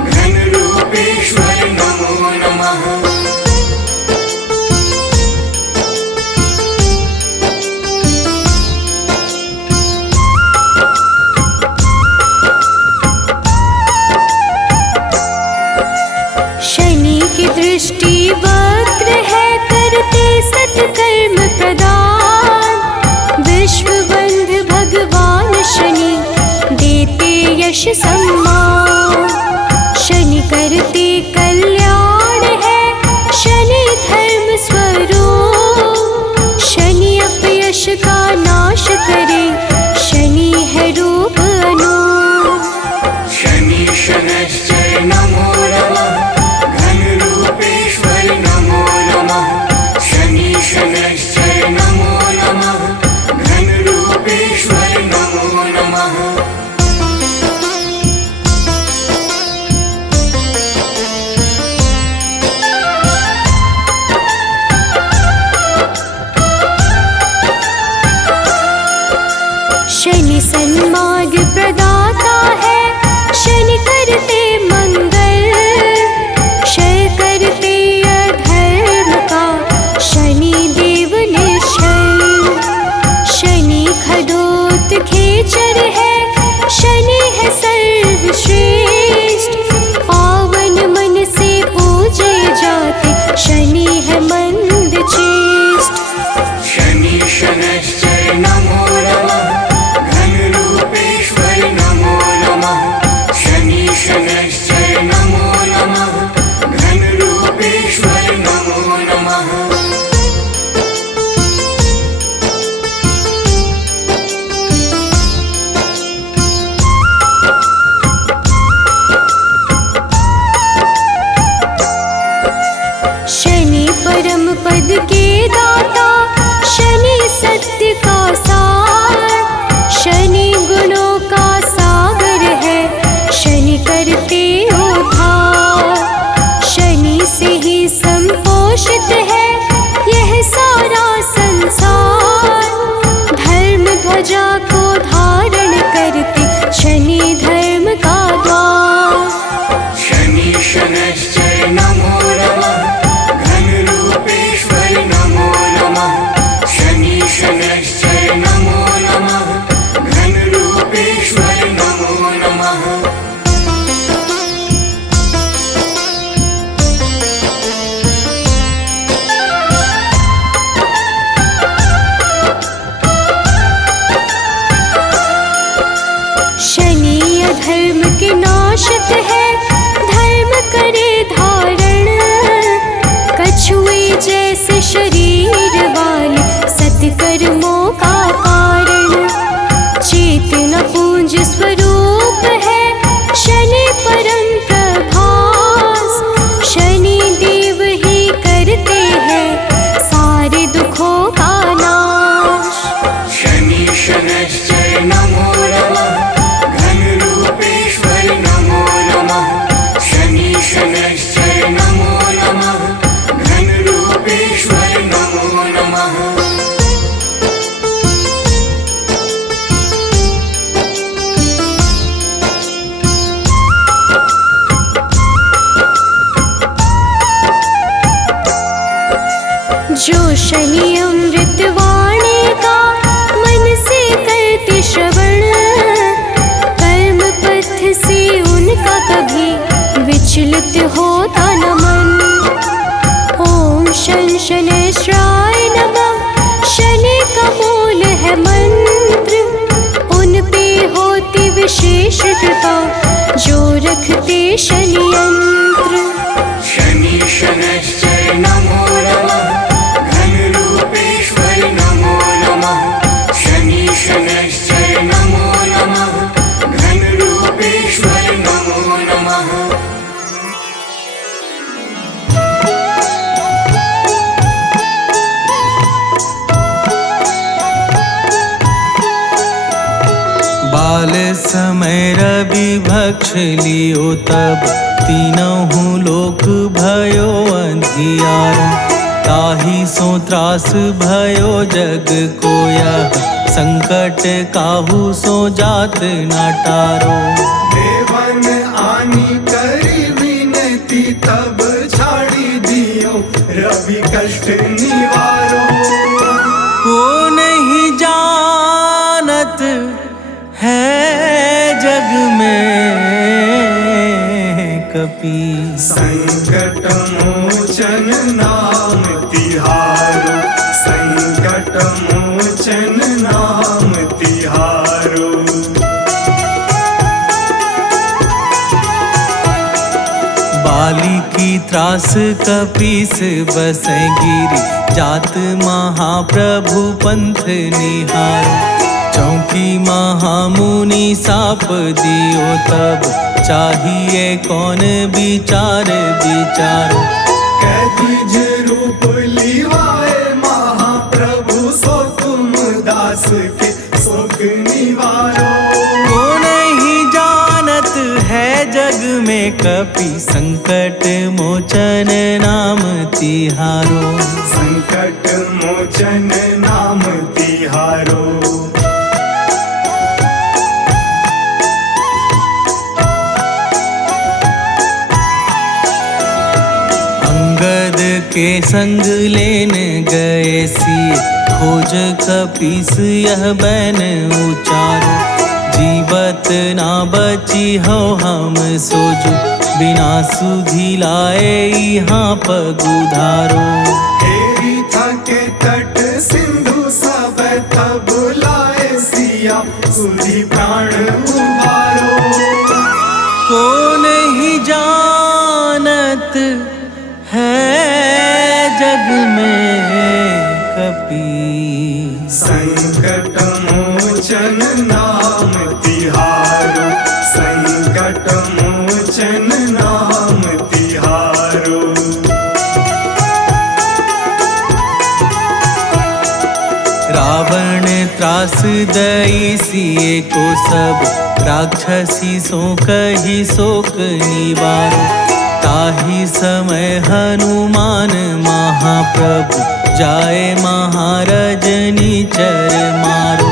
घनरूपेश्वर नमो नमः। शनि की दृष्टि वक्र है, करते सत्कर्म प्रदान। विश्वबंध भगवान शनि, देते यश सम्मान। शनि करते कल्याण है, शनि धर्म स्वरूप। शनि अपयश का नाश करे, शनि है रूप अनूप। शनि शनैश्चर नमो नमः, घनरूपेश्वर नमो नमः। शनि शनैश्चर नमो नमः, घनरूपेश्वर नमो नमः। शनि अमृतवाणी का मन से करते श्रवण, कर्म पथ से उनका कभी विचलित होता न मन। ओम शन शनैश्चराय नमः, शनि का मूल है मंत्र, उन पे होती विशेष कृपा जो रखते शनि यंत्र। शनि शनैश्चर नमो नमः, घन रूपेश्वर नमो नमः। शनि शनैश्चर नमो नमः, घन रूपेश्वर नमो नमः। बाल समय रवि भक्ष लियो तब, तीनहु लोक भयो अंधियारा। ताहि सो त्रास भयो जग कोया, संकट काहू सो जात ना टारो। देवन आनी करी विनती तब छाड़ी दियो, रवि कष्ट निवारो। को नहीं जानत है जग में कपि, संकट मोचन नाम तिहारो, संकट मोचन नाम तिहारो। बाली की त्रास कपीस बसै गिरी, जात महाप्रभु पंथ निहार। चौकी महामुनि साप दियो तब, चाहिए कौन विचार विचारो। कैदिज रूप लिवाए महाप्रभु, सो तुम दास के शोक निवारो। को नहीं जानत है जग में कपि, संकट मोचन नाम तिहारो। संकट मोचन नाम तिहारो। अंगद के संग लेन गए सिए, खोज कपीस यह बैन उचारो। जीवत ना बची हो हम सोजो, बिना सुधि लाए यहाँ पगुधारो। हेरी थके तट सिंधु सब तब लाए सिया, सुधि प्राण उबारो। को नहीं जानत है जग में कपि, संकट मोचन नाम तिहारो, संकट मोचन नाम तिहारो। रावण त्रास दई सिए को सब, राक्षसी सो कही शोक निवारो। ताहि समय हनुमान महाप्रभु, जाए महारजनी चर मारो।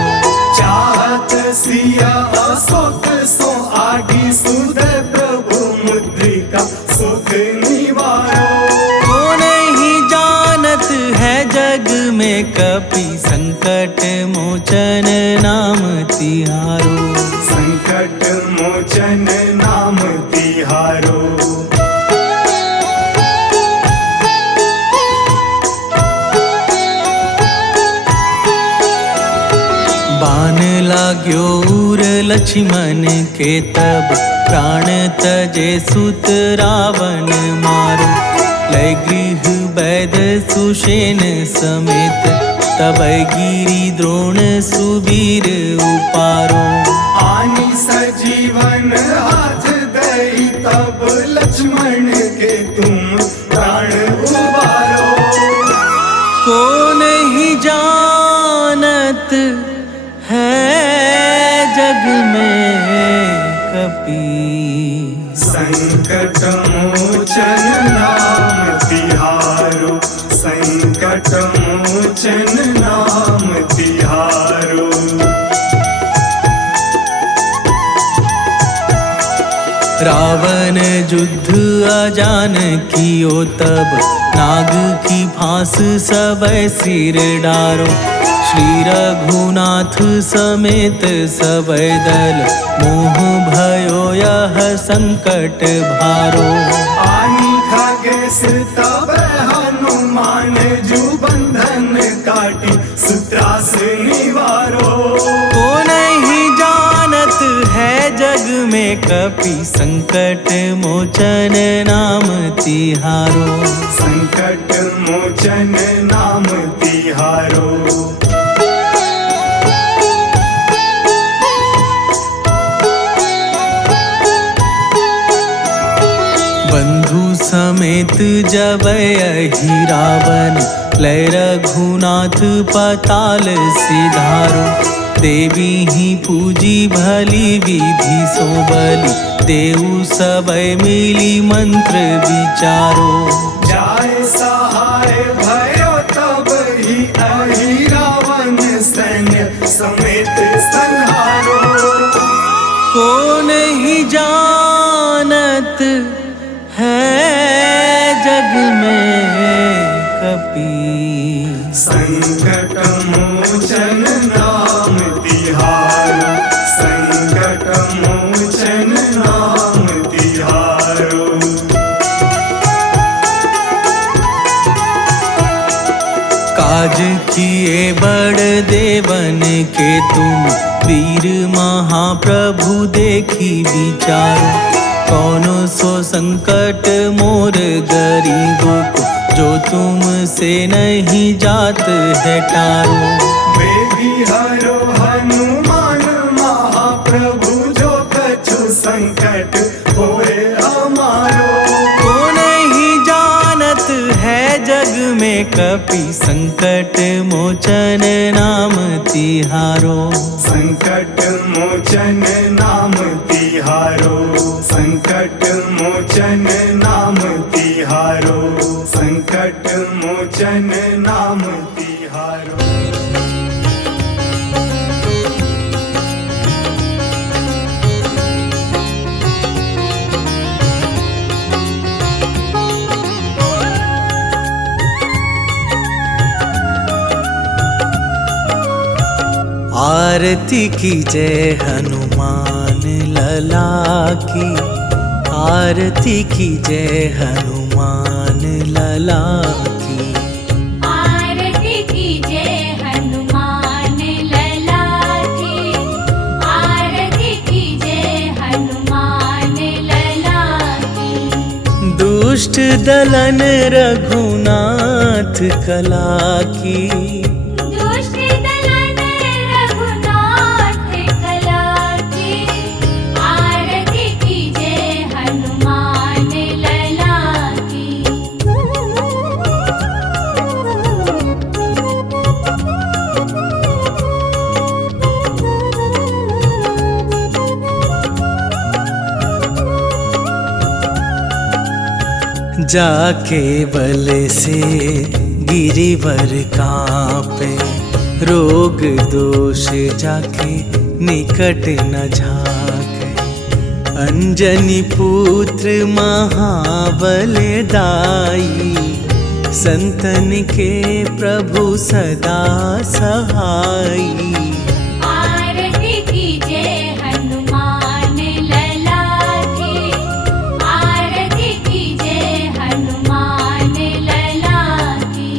चाहत सिया अशोक सो आगी, सुदय प्रभु मुद्रिका सुख निवारो। को नहीं जानत है जग में कपि, संकट मोचन नाम तिहारो। संकट मोचन नाम तिहारो। बान लाग्यो उर लक्ष्मण के तब, प्राण तजे सुत रावण मारो। लय गृह वैद सुषेण समेत, तब गिरी द्रोण सुबीर उपारो। आनी सजीवन हाथ दई तब, लक्ष्मण के तुम प्राण उबारो। को नहीं जानत है जग में कपि, संकट मोचन नाम तिहारो, संकट मोचन नाम तिहारो। रावण युद्ध अजान कियो तब, नाग की फांस सबय सिर डारो। श्री रघुनाथ समेत सबय दल, मोह भयो यह संकट भारो। आनी खगेश तब हनुमान, जू बंधन काटी सुत्रास निवारो। को नहीं जानत है जग में कपि, संकट मोचन नाम तिहारो। संकट मोचन नाम तिहारो। बंधु समेत जबहि रावण, लय रघुनाथ पताल सिधारो। देवी ही पूजी भली विधि सो बलि, देऊ सबय मिली मंत्र विचारो। जाय सहाय भयो तब ही अहि रावण, सैन्य समेत संहारो। को नहीं जानत है जग में कपि, संकट मोचन नाम तिहारो। संकट मोचन नाम तिहारो। काज किए बड़ देवन के तुम, वीर महाप्रभु देखी विचारो। कौनो सो संकट मोर गरीबों को, जो तुम से नहीं जात है टारो। बेबी हरो हनुमान महाप्रभु, जो कछु संकट होए हमारो। को नहीं जानत है जग में कपि, संकट मोचन नाम तिहारो। संकट मोचन नाम तिहारो। संकट मोचन नाम तिहारो। संकट मोचन नाम तिहारो। आरती की जय हनुमान लला की, आरती की जय हनुमान लला की। आरती की जय हनुमान लला की, आरती की जय हनुमान लला की। दुष्ट दलन रघुनाथ कला की, दुष्ट दलन रघुनाथ कला की। आरती की जय हनुमान लला की। जाके बल से गिरिवर कांपे, रोग दोष जाके निकट न झाके। अंजनी पुत्र महाबल दाई, संतन के प्रभु सदा सहाई। आरती की जय हनुमान लला की, आरती की जय हनुमान लला की।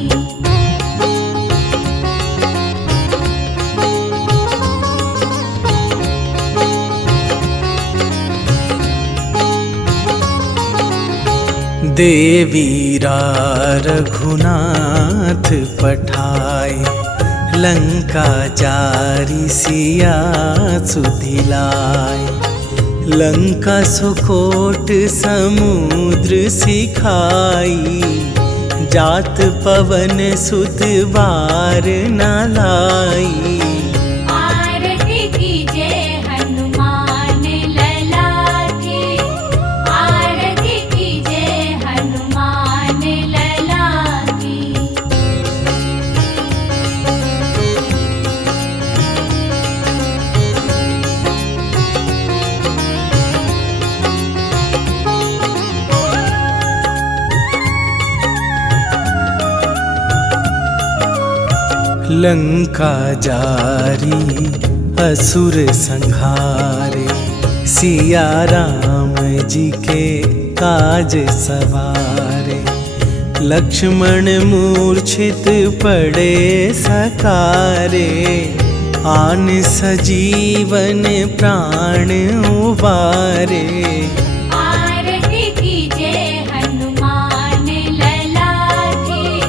देवीरा रघुनाथ पठाए, लंका जारी सिया सुधिलाए। लंका सुकोट समुद्र सिखाई, जात पवन सुत बार न लाई। आरती की जय हनुमान लला की, आरती की जय हनुमान लला की। लंका जारी असुर संहारे, सिया राम जी के काज सवारे। लक्ष्मण मूर्छित पड़े सकारे, आन सजीवन प्राण उबारे। आरती कीजे हनुमान लला की,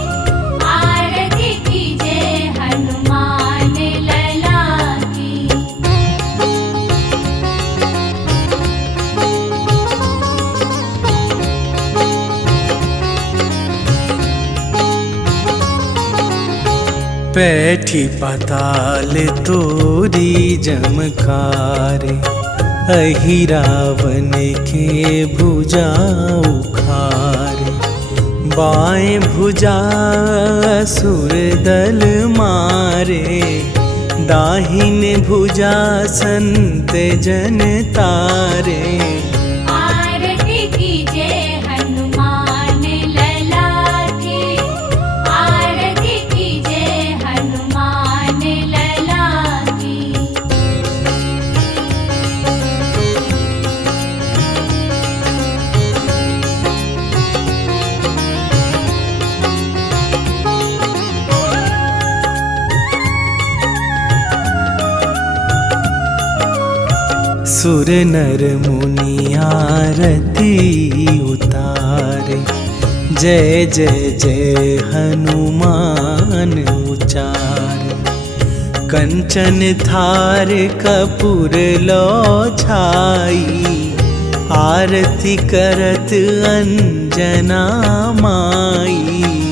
आरती कीजे हनुमान लला की। बैठी पाताल तोरी जमकारे, अहि रावण के भुजा उखारे। बाएं भुजा असुर दल मारे, दाहिन भुजा संत जन तारे। आरती कीजे हनुमान लला की, आरती कीजे हनुमान लला की। सुर नर मुनि आरती उतारे, जय जय जय हनुमान उचारे। कंचन थार कपूर लो छाई, आरती करत अंजना माई।